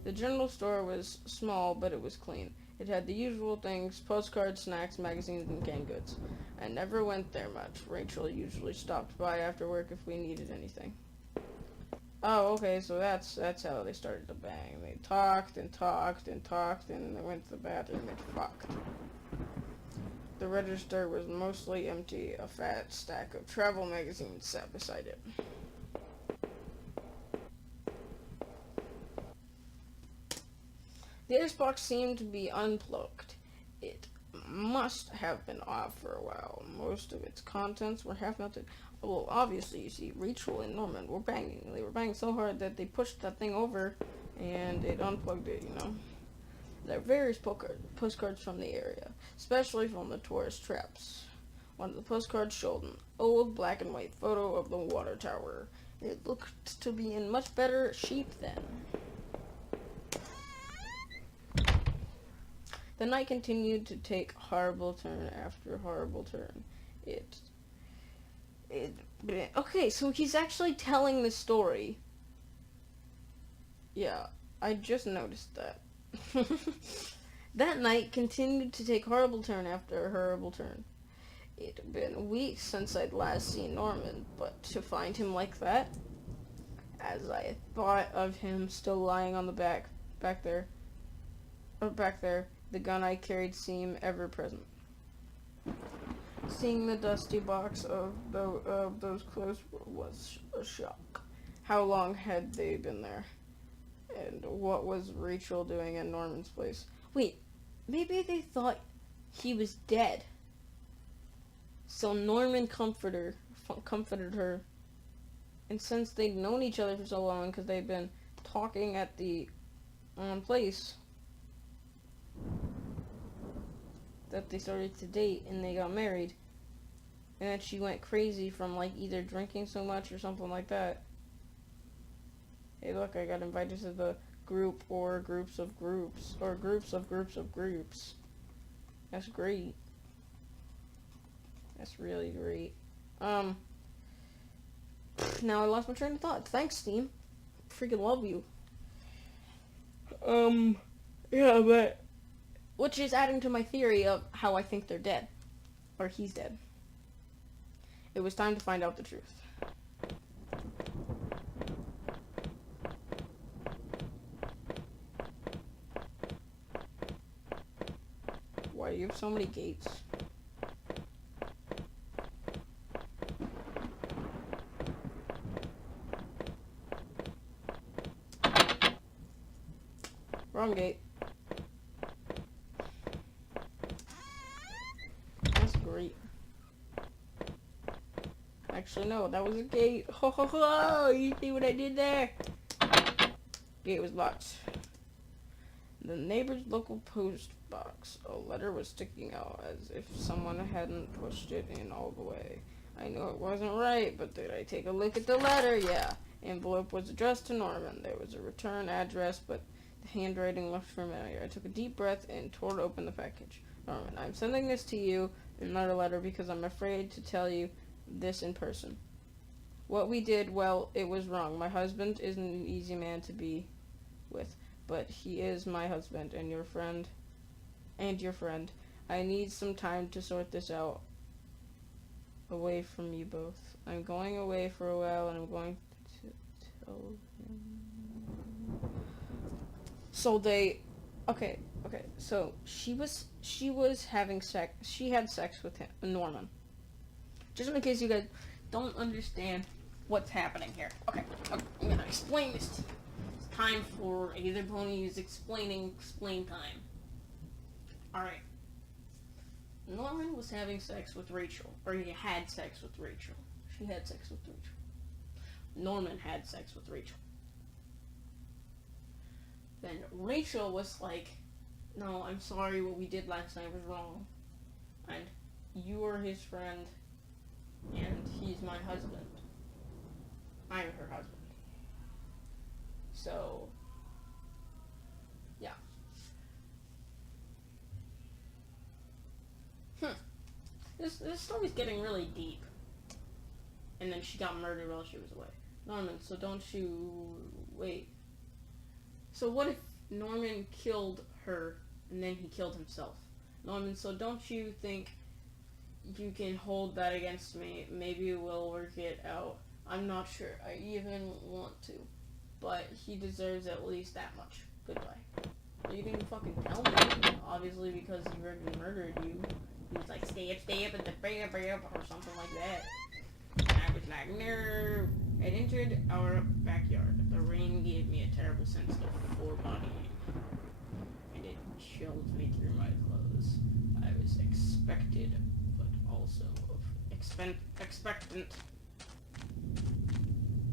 The general store was small, but it was clean. It had the usual things: postcards, snacks, magazines, and canned goods. I never went there much. Rachel usually stopped by after work if we needed anything. Oh, okay, so that's how they started to bang. They talked and talked and talked, and then they went to the bathroom and fucked. The register was mostly empty. A fat stack of travel magazines sat beside it. The icebox seemed to be unplugged. It must have been off for a while. Most of its contents were half melted. Well, obviously, you see, Rachel and Norman were banging. They were banging so hard that they pushed that thing over, and it unplugged it, you know. There are various postcards from the area, especially from the tourist traps. One of the postcards showed an old black and white photo of the water tower. It looked to be in much better shape then. The night continued to take horrible turn after horrible turn. Okay, so he's actually telling the story. Yeah, I just noticed that. That night continued to take horrible turn after horrible turn. It had been weeks since I'd last seen Norman, but to find him like that, as I thought of him still lying on the back there, the gun I carried seemed ever present. Seeing the dusty box of those clothes was a shock. How long had they been there? And what was Rachel doing at Norman's place? Wait, maybe they thought he was dead. So Norman comforted her. And since they'd known each other for so long, because they'd been talking at the place, that they started to date and they got married. And then she went crazy from, like, either drinking so much or something like that. Hey, look, I got invited to the group or groups of groups or groups of groups of groups. That's great. That's really great. Now I lost my train of thought. Thanks, Steam. Freaking love you. Yeah, but... Which is adding to my theory of how I think they're dead. Or he's dead. It was time to find out the truth. Why do you have so many gates? Wrong gate. That's great. Actually, no, that was a gate. Ho ho ho! You see what I did there? Gate was locked. The neighbor's local post box. A letter was sticking out as if someone hadn't pushed it in all the way. I know it wasn't right, but did I take a look at the letter? Yeah. Envelope was addressed to Norman. There was a return address, but the handwriting looked familiar. I took a deep breath and tore open the package. Norman, I'm sending this to you and not a letter because I'm afraid to tell you this in person. What we did, well, it was wrong. My husband isn't an easy man to be with, but he is my husband and your friend. I need some time to sort this out away from you both. I'm going away for a while and I'm going to tell him. So so she was having sex. She had sex with him, Norman. Just in case you guys don't understand what's happening here. Okay, I'm gonna explain this to you. It's time for Either Pony's explain time. Alright. Norman was having sex with Rachel. Or he had sex with Rachel. She had sex with Rachel. Norman had sex with Rachel. Then Rachel was like, no, I'm sorry, what we did last night was wrong. And you are his friend, and he's my husband. I'm her husband. So, yeah. This story's getting really deep. And then she got murdered while she was away. Norman, so don't you... Wait. So what if Norman killed her and then he killed himself? Norman, so don't you think you can hold that against me? Maybe we'll work it out. I'm not sure I even want to. But he deserves at least that much. Goodbye. You didn't fucking tell me. Obviously because he already murdered you. He was like, stab, and the bam, or something like that. And I was like, no. It entered our backyard. The rain gave me a terrible sense of foreboding. And it chilled me through my clothes. I was expected, but also expectant.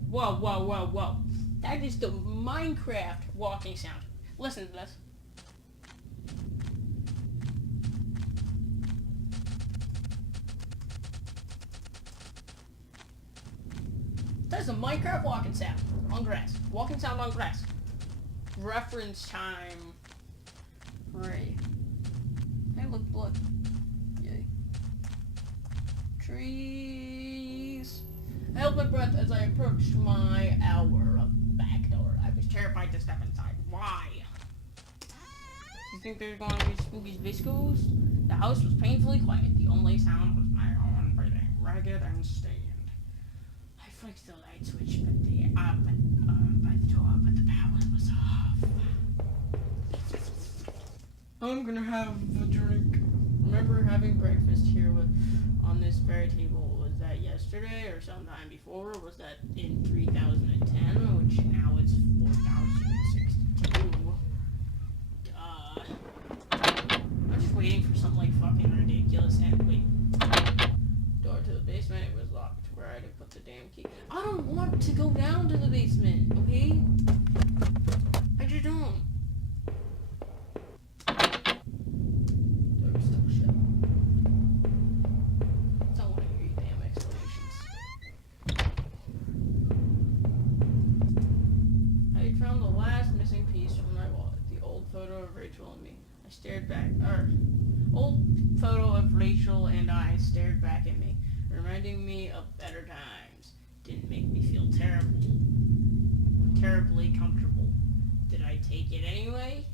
Whoa. That is the Minecraft walking sound. Listen to this. That's a Minecraft walking sound on grass. Walking sound on grass. Reference time. Ray. Hey, look, blood. Yay. Trees. I held my breath as I approached my back door. I was terrified to step inside. Why? You think there's going to be spooky viscos? The house was painfully quiet. The only sound was my own breathing, ragged and stained. I flicked the light switch, by the door, but the power was off. I'm gonna have the drink. Remember having breakfast here on this very table? Was that yesterday or sometime before? Was that in 3010, which now is 4062? I'm just waiting for something like fucking ridiculous. And wait, door to the basement. It was locked. Where I didn't put the damn key. I don't want to go down to the basement. Okay? I just don't. Door's still shut. Don't want to hear your damn explanations. I had found the last missing piece from my wallet. The old photo of Rachel and me. I stared back. Old photo of Rachel and I stared back at me, reminding me of better times. Didn't make me feel terribly comfortable. Did I take it anyway?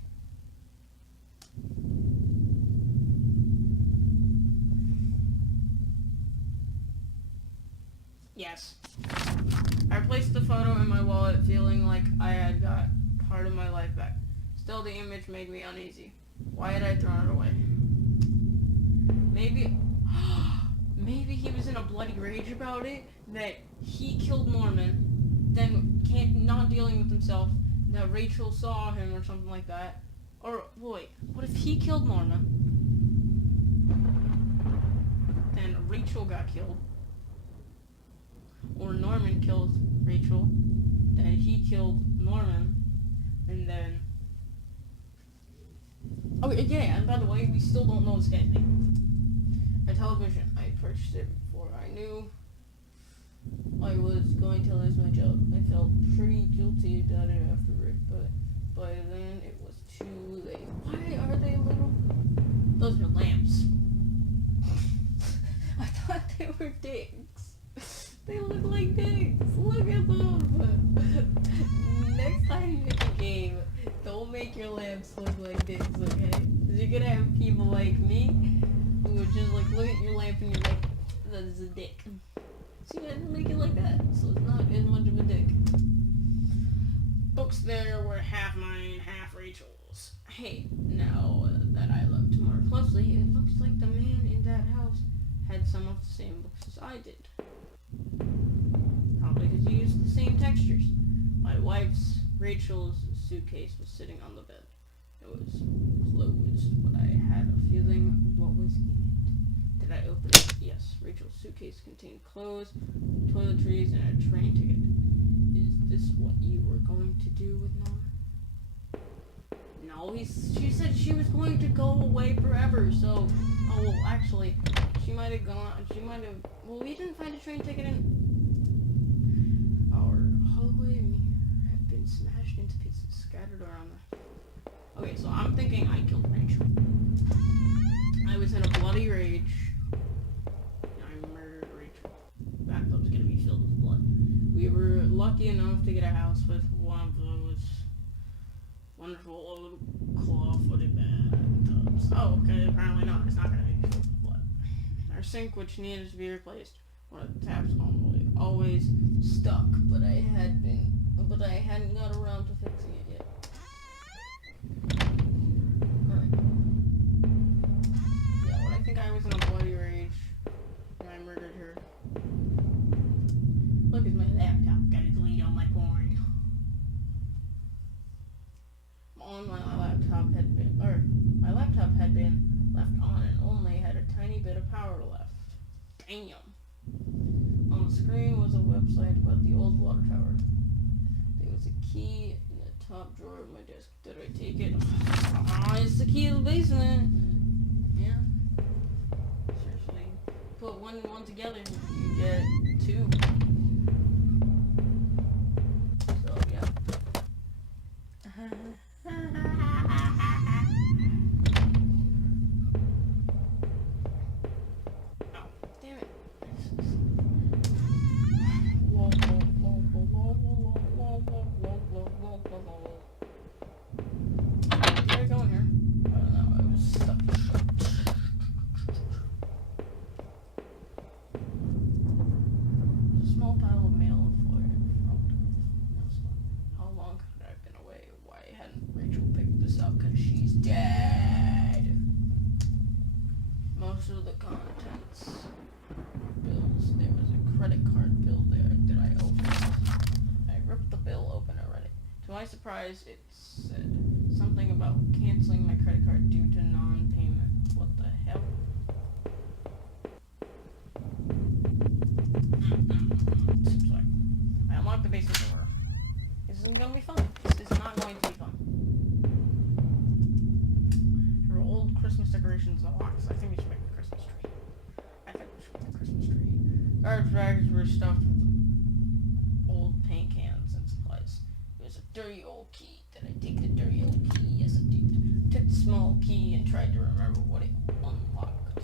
Yes. I replaced the photo in my wallet, feeling like I had got part of my life back. Still, the image made me uneasy. Why had I thrown it away? Maybe he was in a bloody rage about it, that he killed Norman, then not dealing with himself, that Rachel saw him or something like that. Or, wait, what if he killed Norman? Then Rachel got killed. Or Norman killed Rachel, then he killed Norman, and then... Oh, yeah, and by the way, we still don't know this guy's name. A television. I purchased it before I knew I was going to lose my job. I felt pretty guilty about it afterward, but by then it was too late. Why are they little? Those are lamps. I thought they were dicks. They look like dicks. Look at them. Next time you make a game, don't make your lamps look like dicks, okay? Because you're gonna have people like me who would just like look at your lamp and you're like, that is a dick. So you have to make it like that, so it's not as much of a dick. Books there were half mine, half Rachel's. Hey, now that I looked more closely, it looks like the man in that house had some of the same books as I did. Probably because he used the same textures. My wife's, Rachel's, suitcase was sitting on the bed. It was closed, but I had a feeling what was in it. Did I open it? Yes. Rachel's suitcase contained clothes, toiletries, and a train ticket. Is this what you were going to do with Nora? No, she said she was going to go away forever, so... Oh, well, actually, she might have gone... Well, we didn't find a train ticket in... Our hallway mirror had been smashed into pieces, scattered around the... Okay, so I'm thinking I killed Rachel. I was in a bloody rage. I murdered Rachel. Bathtub's gonna be filled with blood. We were lucky enough to get a house with one of those wonderful old claw-footed bathtubs. Oh, okay, apparently not. It's not gonna be filled with blood. Our sink, which needed to be replaced, one of the taps always stuck, but I hadn't got around to fixing it yet. Alright. Yeah, when I think I was in a bloody rage, and I murdered her. Look, it's my laptop. Gotta delete all my porn. My laptop had been left on and only had a tiny bit of power left. Damn. On the screen was a website about the old water tower. There was a key in the top drawer of my desk. Did I take it? It's the key to the basement. Yeah. Seriously. Put one and one together, you get two. So, yeah. Most of the contents. Bills. There was a credit card bill there. Did I open it? I ripped the bill open and read it. To my surprise, it said something about canceling my credit card due to non-payment. What the hell? Seems like I unlocked the basement door. This isn't gonna be fun. This is not going to be fun. There were old Christmas decorations in the box. I think we should make a Christmas tree. Garbage bags were stuffed with old paint cans and supplies. There was a dirty old key. Did I take the dirty old key? Yes, I did. Took the small key and tried to remember what it unlocked.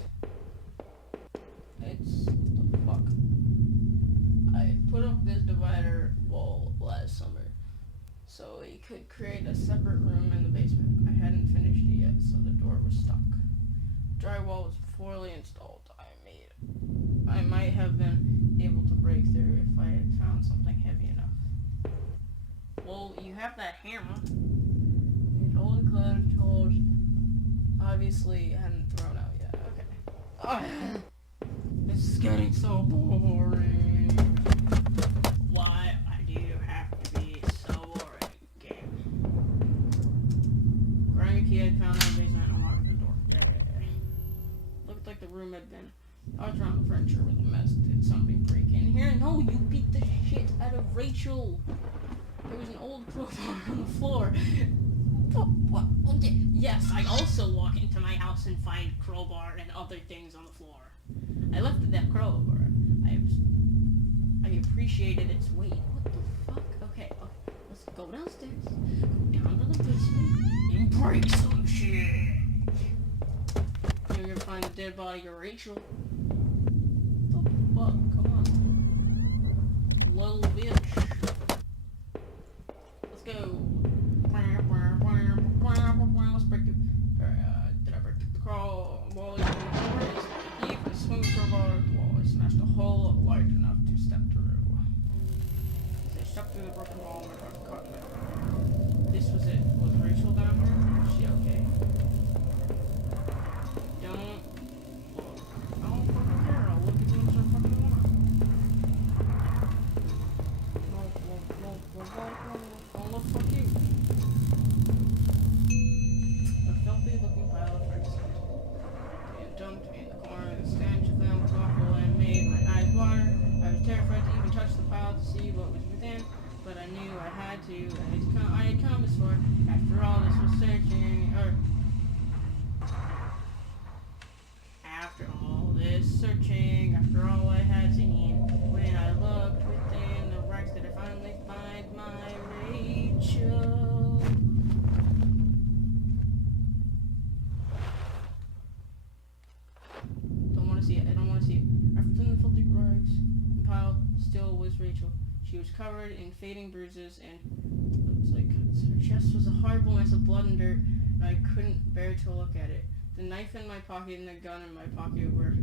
It's... what the fuck? I put up this divider wall last summer so it could create a separate room in the basement. I hadn't finished it yet, so the door was stuck. Drywall was poorly installed. I might have been able to break through if I had found something heavy enough. Well, you have that hammer. It only closed tools. Obviously, hadn't thrown out yet. Okay. Oh, this is getting so boring. Why do you have to be so boring, game? Grabbing a key I found in the basement and unlocking the door. Yeah. Looked like the room had been... I was around the furniture with a mess. Did something break in here? No, you beat the shit out of Rachel. There was an old crowbar on the floor. What? Okay. Yes, I also walk into my house and find crowbar and other things on the floor. I lifted that crowbar. I really appreciated its weight. What the fuck? Okay, let's go downstairs, go down to the basement, and break some shit. You're gonna find the dead body of Rachel. What the fuck? Come on. Little bitch. Let's go. Let's break the... did I break the crawl? Wall is in the door. Heave and swing crowbar at the wall. I smashed a hole large enough to step through. As I stepped through the broken wall, my car caught me. This was it. Was Rachel down here? Is she okay? Don't fucking care. I'll look as much as I fucking want. Don't look, fuck you. A filthy looking pile of fresh skin. They had dumped me in the corner. The stench of them was awful and made my eyes water. I was terrified to even touch the pile to see what was within, but I knew I had to. I had come before. After all, this was searching, after all this searching, after all I had seen, when I looked within the racks, did I finally find my Rachel? Don't want to see it. I don't want to see it. After the filthy rags piled still was Rachel. She was covered in fading bruises and looks like cuts. Her chest was a horrible mess of blood and dirt, and I couldn't bear to look at it. The knife in my pocket and the gun in my pocket were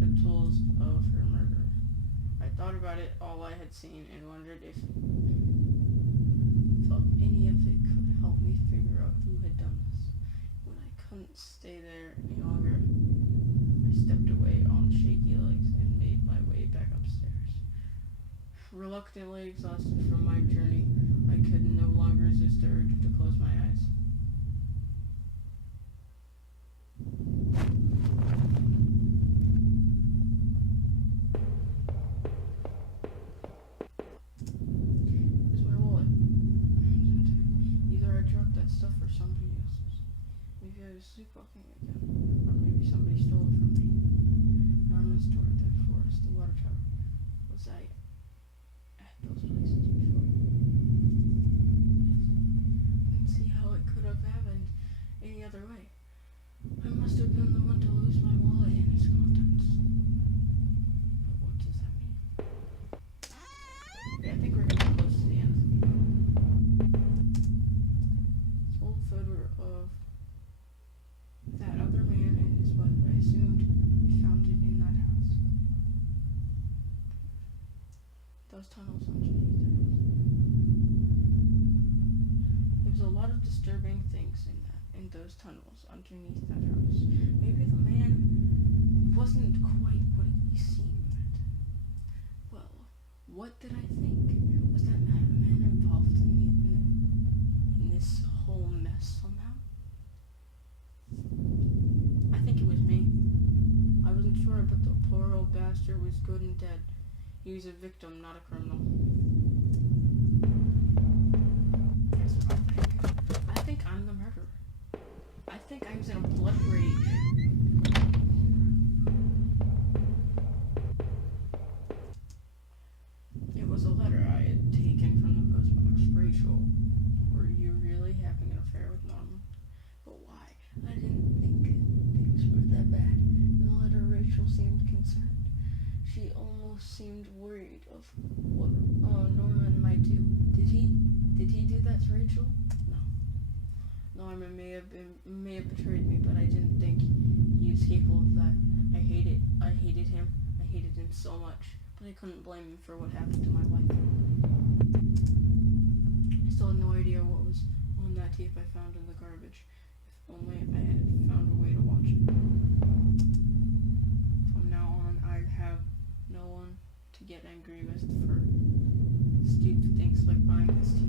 the tools of her murder. I thought about it, all I had seen, and wondered if any of it could help me figure out who had done this. When I couldn't stay there any longer, I stepped away on shaky legs and made my way back upstairs. Reluctantly exhausted from my journey, I could no longer resist the urge to close my eyes. Where's my wallet? Either I dropped that stuff or somebody else's. Maybe I was sleepwalking again. Or maybe somebody stole it from me. Norman's store, the forest, the water tower. Was I at those places before? Yes. Didn't see how it could have happened any other way. I must have been the one to lose my wallet and its contents. But what does that mean? Okay, I think we're getting close to the end. This old photo of that other man and his wife. I assumed we found it in that house. Those tunnels underneath the house. There's a lot of disturbing things in those tunnels underneath that house. Maybe the man wasn't quite what he seemed. Well, what did I think? Was that man involved in this whole mess somehow? I think it was me. I wasn't sure, but the poor old bastard was good and dead. He was a victim, not a criminal. That's what I think. I think I'm the murderer. I think I was in a blood rage. It was a letter I had taken from the postbox. Rachel, were you really having an affair with Norman? But why? I didn't think things were that bad. In the letter, Rachel seemed concerned. She almost seemed worried of what Norman might do. Did he do that to Rachel? No. Norman may have betrayed me, but I didn't think he was capable of that. I hated him. I hated him so much, but I couldn't blame him for what happened to my wife. I still had no idea what was on that tape I found in the garbage. If only I had found a way to watch it. From now on, I'd have no one to get angry with for stupid things like buying this TV.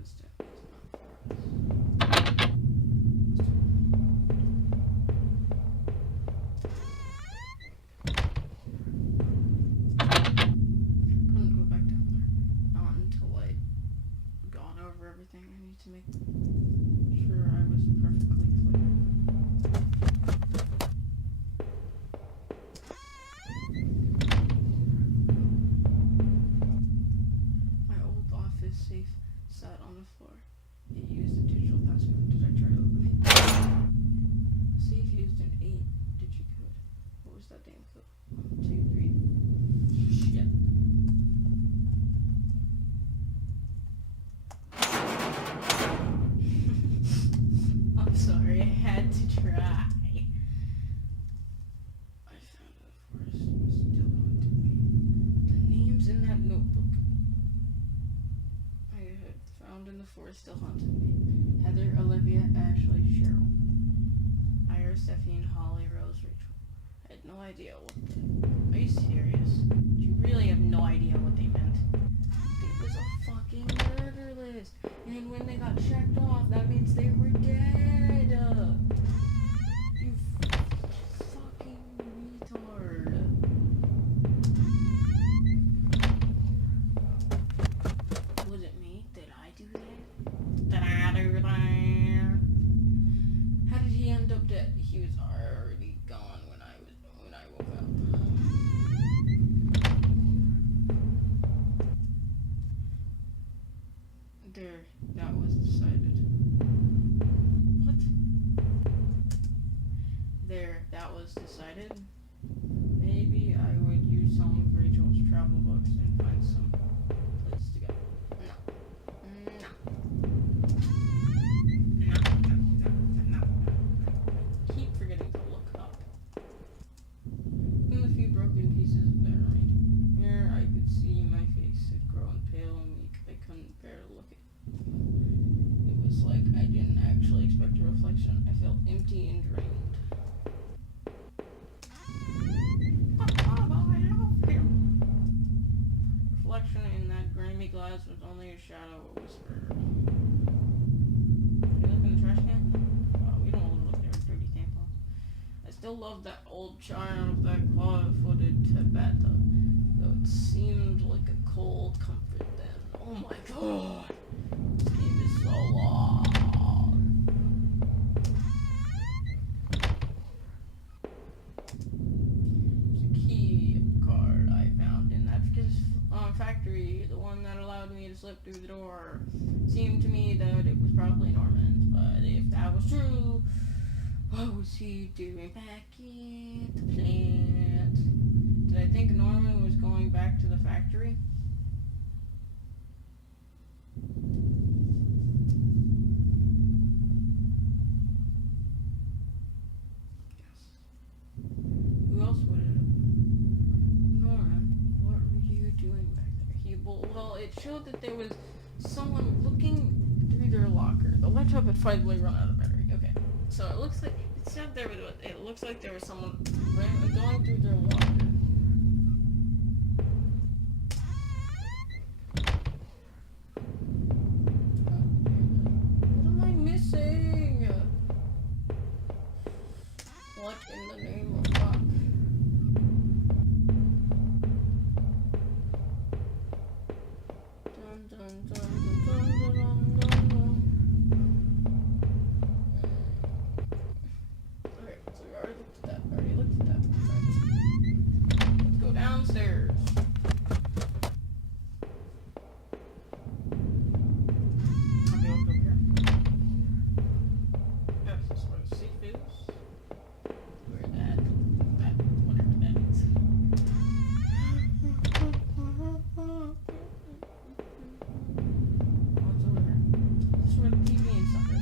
this definitely is not for us. Couldn't go back down there. Not until I gone over everything. I need to make sure I was perfectly clear. My old office safe sat on the floor. It used a digital passcode. Did I try to open it? The safe used an 8-digit code. What was that damn code? 1, 2, 3. Shit. I'm sorry, I had to try. I found it, of course. It's still haunted me. The names in that notebook I had found in the forest still haunted me. Heather, Olivia, Ashley, Cheryl. Ira, Stephanie, Holly, Rose, Rachel. I had no idea what the... Are you serious? You really have no idea what they meant? It was a fucking murder list. And when they got checked off, that means they were dead. You fucking retard. Was it me? Did I do that? Did I do that? How did he end up dead? He was already gone when I woke up. There, that was decided. What? There, that was decided. Maybe I would use some of Rachel's travel books and find some place to go. No. Keep forgetting to look up. In the few broken pieces that remained. Here I could see my face had grown pale and weak. I couldn't bear to look at it. It was like I didn't actually expect a reflection. I felt empty and drained. Reflection in that grimy glass was only a shadow, a whisper. Did you look in the trash can? We don't want to look there, dirty tampons. I still love that old charm of that claw-footed Tabata, though it seemed like a cold comfort then. Oh my god! This game is so long. There's a key card I found in that factory, the one that allowed me to slip through the door. Seemed to me that it was probably Norman's, but if that was true, what was he doing back at the plant? Did I think Norman was going back to the factory? Yes. Who else would it have been? Norman, what were you doing back there? Well, it showed that there was someone looking through their locker. The laptop had finally run out of battery. Okay. So it looks like it said there was. It looks like there was someone going through their locker. What am I missing? What in the name of fuck? Dun dun dun dun dun dun dun dun. Okay, so we already looked at that. Right. Let's go downstairs. Have you looked over here? Yes, this is where the safe is. Where that, whatever that is. What's over here? This is where the TV and stuff is.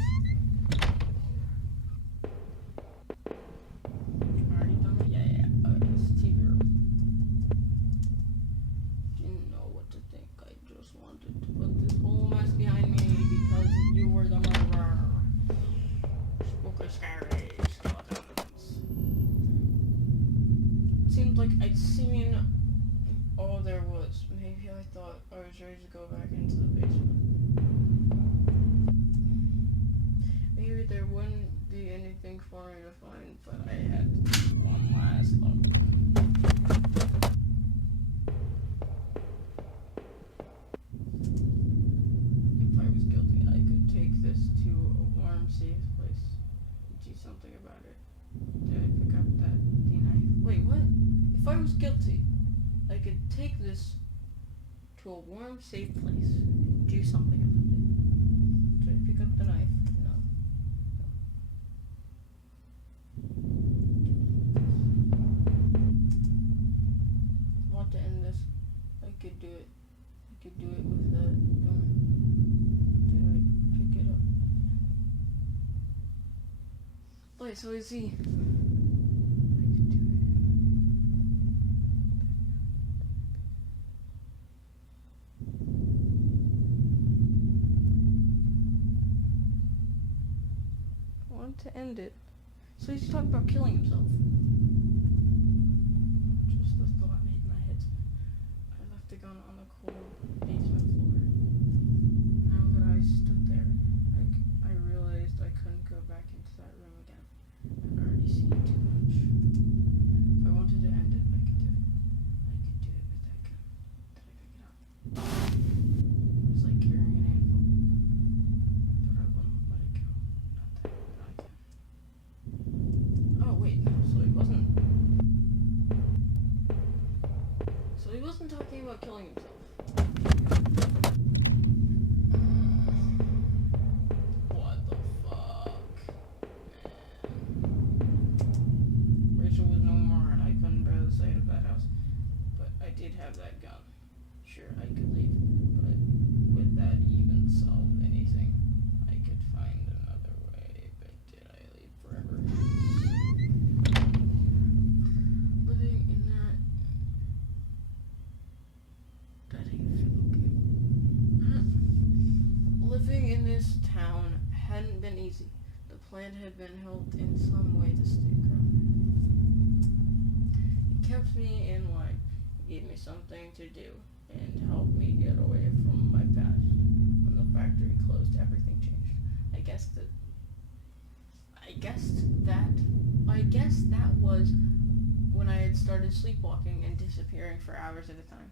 Already done it? Yeah. Okay, it's the TV room. Didn't know what to think. I just wanted to put this whole mess behind me because you were the murderer. Spooky, scary skeletons. It seemed like I'd seen all there was. Maybe I thought I was ready to go back into the basement. something for me to find, but I had one last look. If I was guilty, I could take this to a warm, safe place and do something about it. Did I pick up that knife? Wait, what? If I was guilty, I could take this to a warm, safe place and do something about it. Did I pick up the knife? No. I want to end this. I could do it. I could do it with the gun. Did I pick it up? Wait, so is he? I could do it. I want to end it. So he's talking about killing himself. Just the thought made my head spin. I left the gun on the cold basement floor. Now that I stood there, I realized I couldn't go back into that room again. I'd already seen too much. If I wanted to end it, I could do it. I could do it with that gun. Did I pick it up? It was like carrying an anvil. But I wouldn't let it go. Not that I can. Oh wait, no, so he wasn't talking about killing himself. What the fuck, man. Rachel was no more and I couldn't bear the sight of that house. But I did have that gun. Sure, I could leave, but would that even solve anything? I could find another way, but did I leave forever? Living in that didn't feel okay. Living in this town hadn't been easy. The plant had been helped in some way to stay grounded. It kept me in line, gave me something to do, and helped me get away from my past. When the factory closed, everything changed. I guess that was when I had started sleepwalking and disappearing for hours at a time.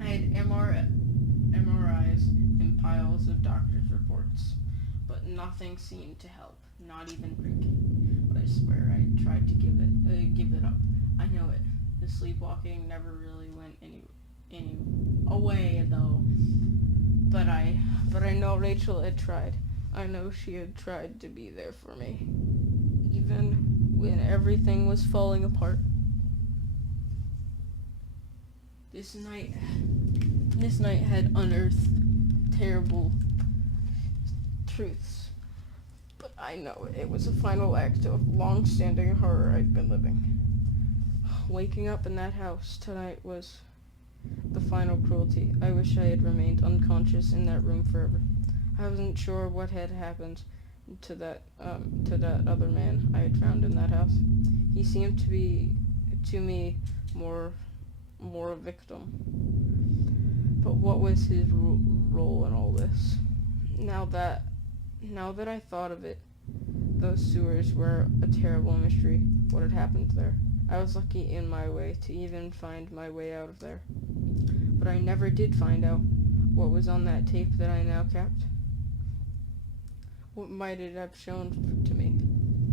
I had MRIs and piles of doctor's reports, but nothing seemed to help, not even drinking. But I swear I tried to give it up. I know it. The sleepwalking never really went any away though. But I know Rachel had tried. I know she had tried to be there for me, even when everything was falling apart. This night had unearthed terrible truths, but I know it was a final act of long-standing horror I'd been living. Waking up in that house tonight was the final cruelty. I wish I had remained unconscious in that room forever. I wasn't sure what had happened to that other man I had found in that house. He seemed to be, to me, more a victim. But what was his role in all this? Now that I thought of it, those sewers were a terrible mystery. What had happened there? I was lucky in my way to even find my way out of there. But I never did find out what was on that tape that I now kept. What might it have shown to me?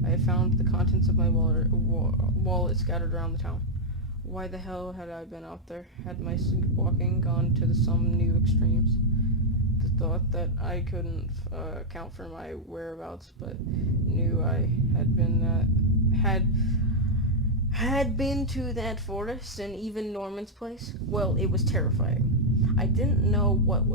I had found the contents of my wallet scattered around the town. Why the hell had I been out there? Had my sleepwalking gone to some new extremes? The thought that I couldn't account for my whereabouts, but knew I had been to that forest and even Norman's place. Well, it was terrifying. I didn't know what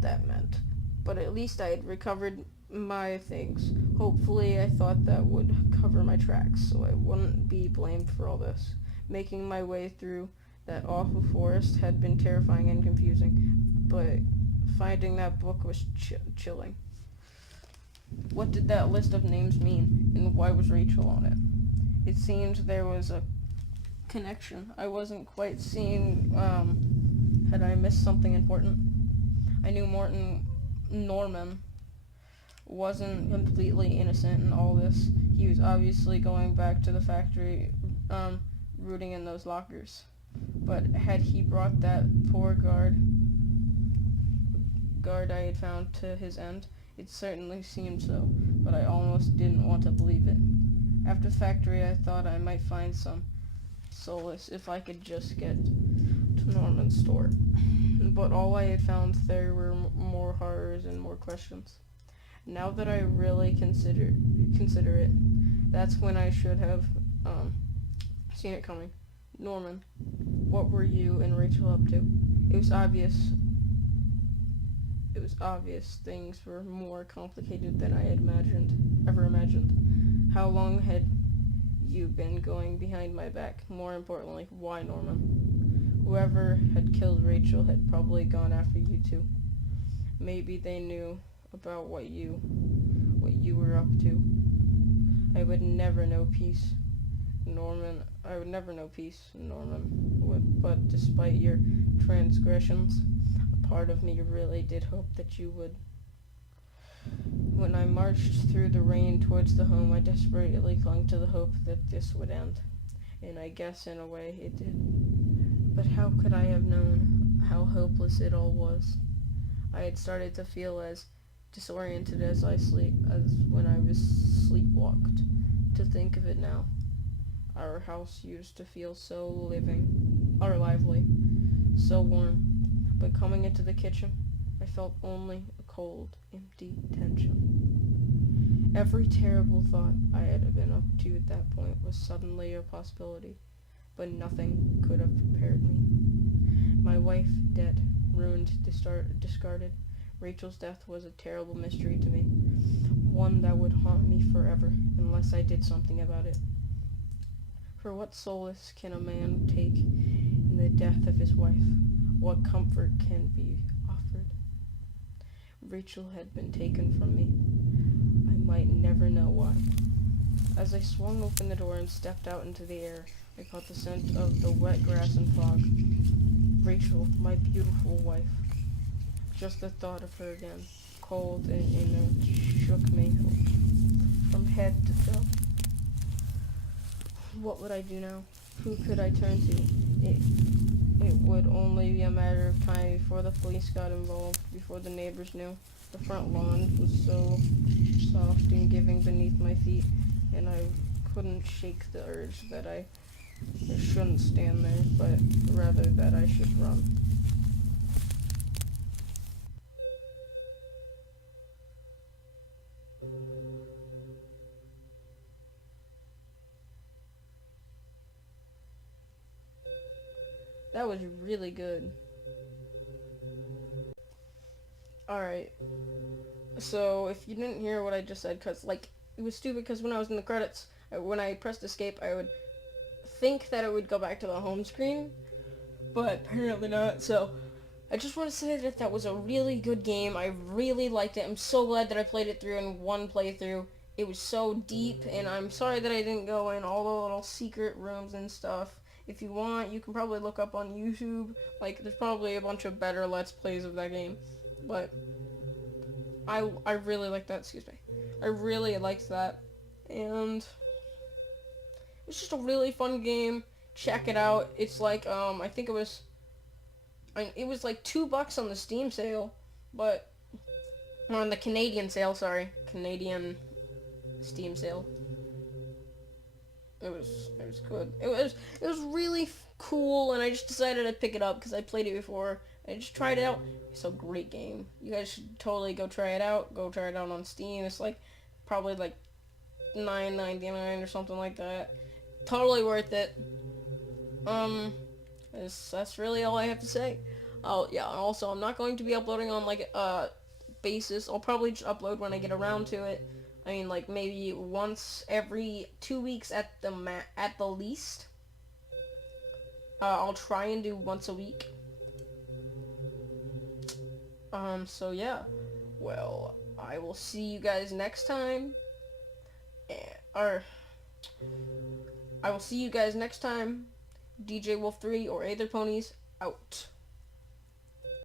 that meant, but at least I had recovered my things. Hopefully, I thought that would cover my tracks, so I wouldn't be blamed for all this. Making my way through that awful forest had been terrifying and confusing, but finding that book was chilling. What did that list of names mean, and why was Rachel on it? It seemed there was a connection. I wasn't quite seeing, had I missed something important? I knew Norman wasn't completely innocent in all this. He was obviously going back to the factory, rooting in those lockers. But had he brought that poor guard I had found to his end? It certainly seemed so, but I almost didn't want to believe it. After the factory, I thought I might find some solace if I could just get to Norman's store. But all I had found there were more horrors and more questions. Now that I really consider it, that's when I should have seen it coming. Norman, what were you and Rachel up to? It was obvious things were more complicated than I had ever imagined. How long had you been going behind my back? More importantly, why, Norman? Whoever had killed Rachel had probably gone after you too. Maybe they knew about what you were up to. I would never know peace, Norman. But despite your transgressions, a part of me really did hope that you would. When I marched through the rain towards the home, I desperately clung to the hope that this would end. And I guess in a way it did. But how could I have known how hopeless it all was? I had started to feel as disoriented as when I was sleepwalked. To think of it now. Our house used to feel so lively, so warm. But coming into the kitchen, I felt only a cold, empty tension. Every terrible thought I had been up to at that point was suddenly a possibility, but nothing could have prepared me. My wife dead, ruined, discarded. Rachel's death was a terrible mystery to me, one that would haunt me forever unless I did something about it. For what solace can a man take in the death of his wife? What comfort can be offered? Rachel had been taken from me. I might never know why. As I swung open the door and stepped out into the air, I caught the scent of the wet grass and fog. Rachel, my beautiful wife. Just the thought of her again, cold and inert, shook me from head to toe. What would I do now? Who could I turn to? It would only be a matter of time before the police got involved, before the neighbors knew. The front lawn was so soft and giving beneath my feet, and I couldn't shake the urge that I shouldn't stand there, but rather that I should run. That was really good. Alright. So, if you didn't hear what I just said, because, it was stupid because when I was in the credits, when I pressed escape, I would think that it would go back to the home screen, but apparently not, so I just want to say that that was a really good game. I really liked it. I'm so glad that I played it through in one playthrough. It was so deep, and I'm sorry that I didn't go in all the little secret rooms and stuff. If you want, you can probably look up on YouTube. There's probably a bunch of better Let's Plays of that game. But I really liked that, I really liked that. And it's just a really fun game. Check it out. It's I think it was like $2 on the Steam sale, but on the Canadian sale, Canadian Steam sale. It was good. It was really cool, and I just decided to pick it up because I played it before. I just tried it out. It's a great game. You guys should totally go try it out. Go try it out on Steam. It's probably $9.99 or something like that. Totally worth it. That's really all I have to say. Oh yeah, and also I'm not going to be uploading on basis. I'll probably just upload when I get around to it. I mean, maybe once every 2 weeks at the least. I'll try and do once a week. So yeah. Well, I will see you guys next time. I will see you guys next time. DJ Wolf 3 or Aether Ponies out.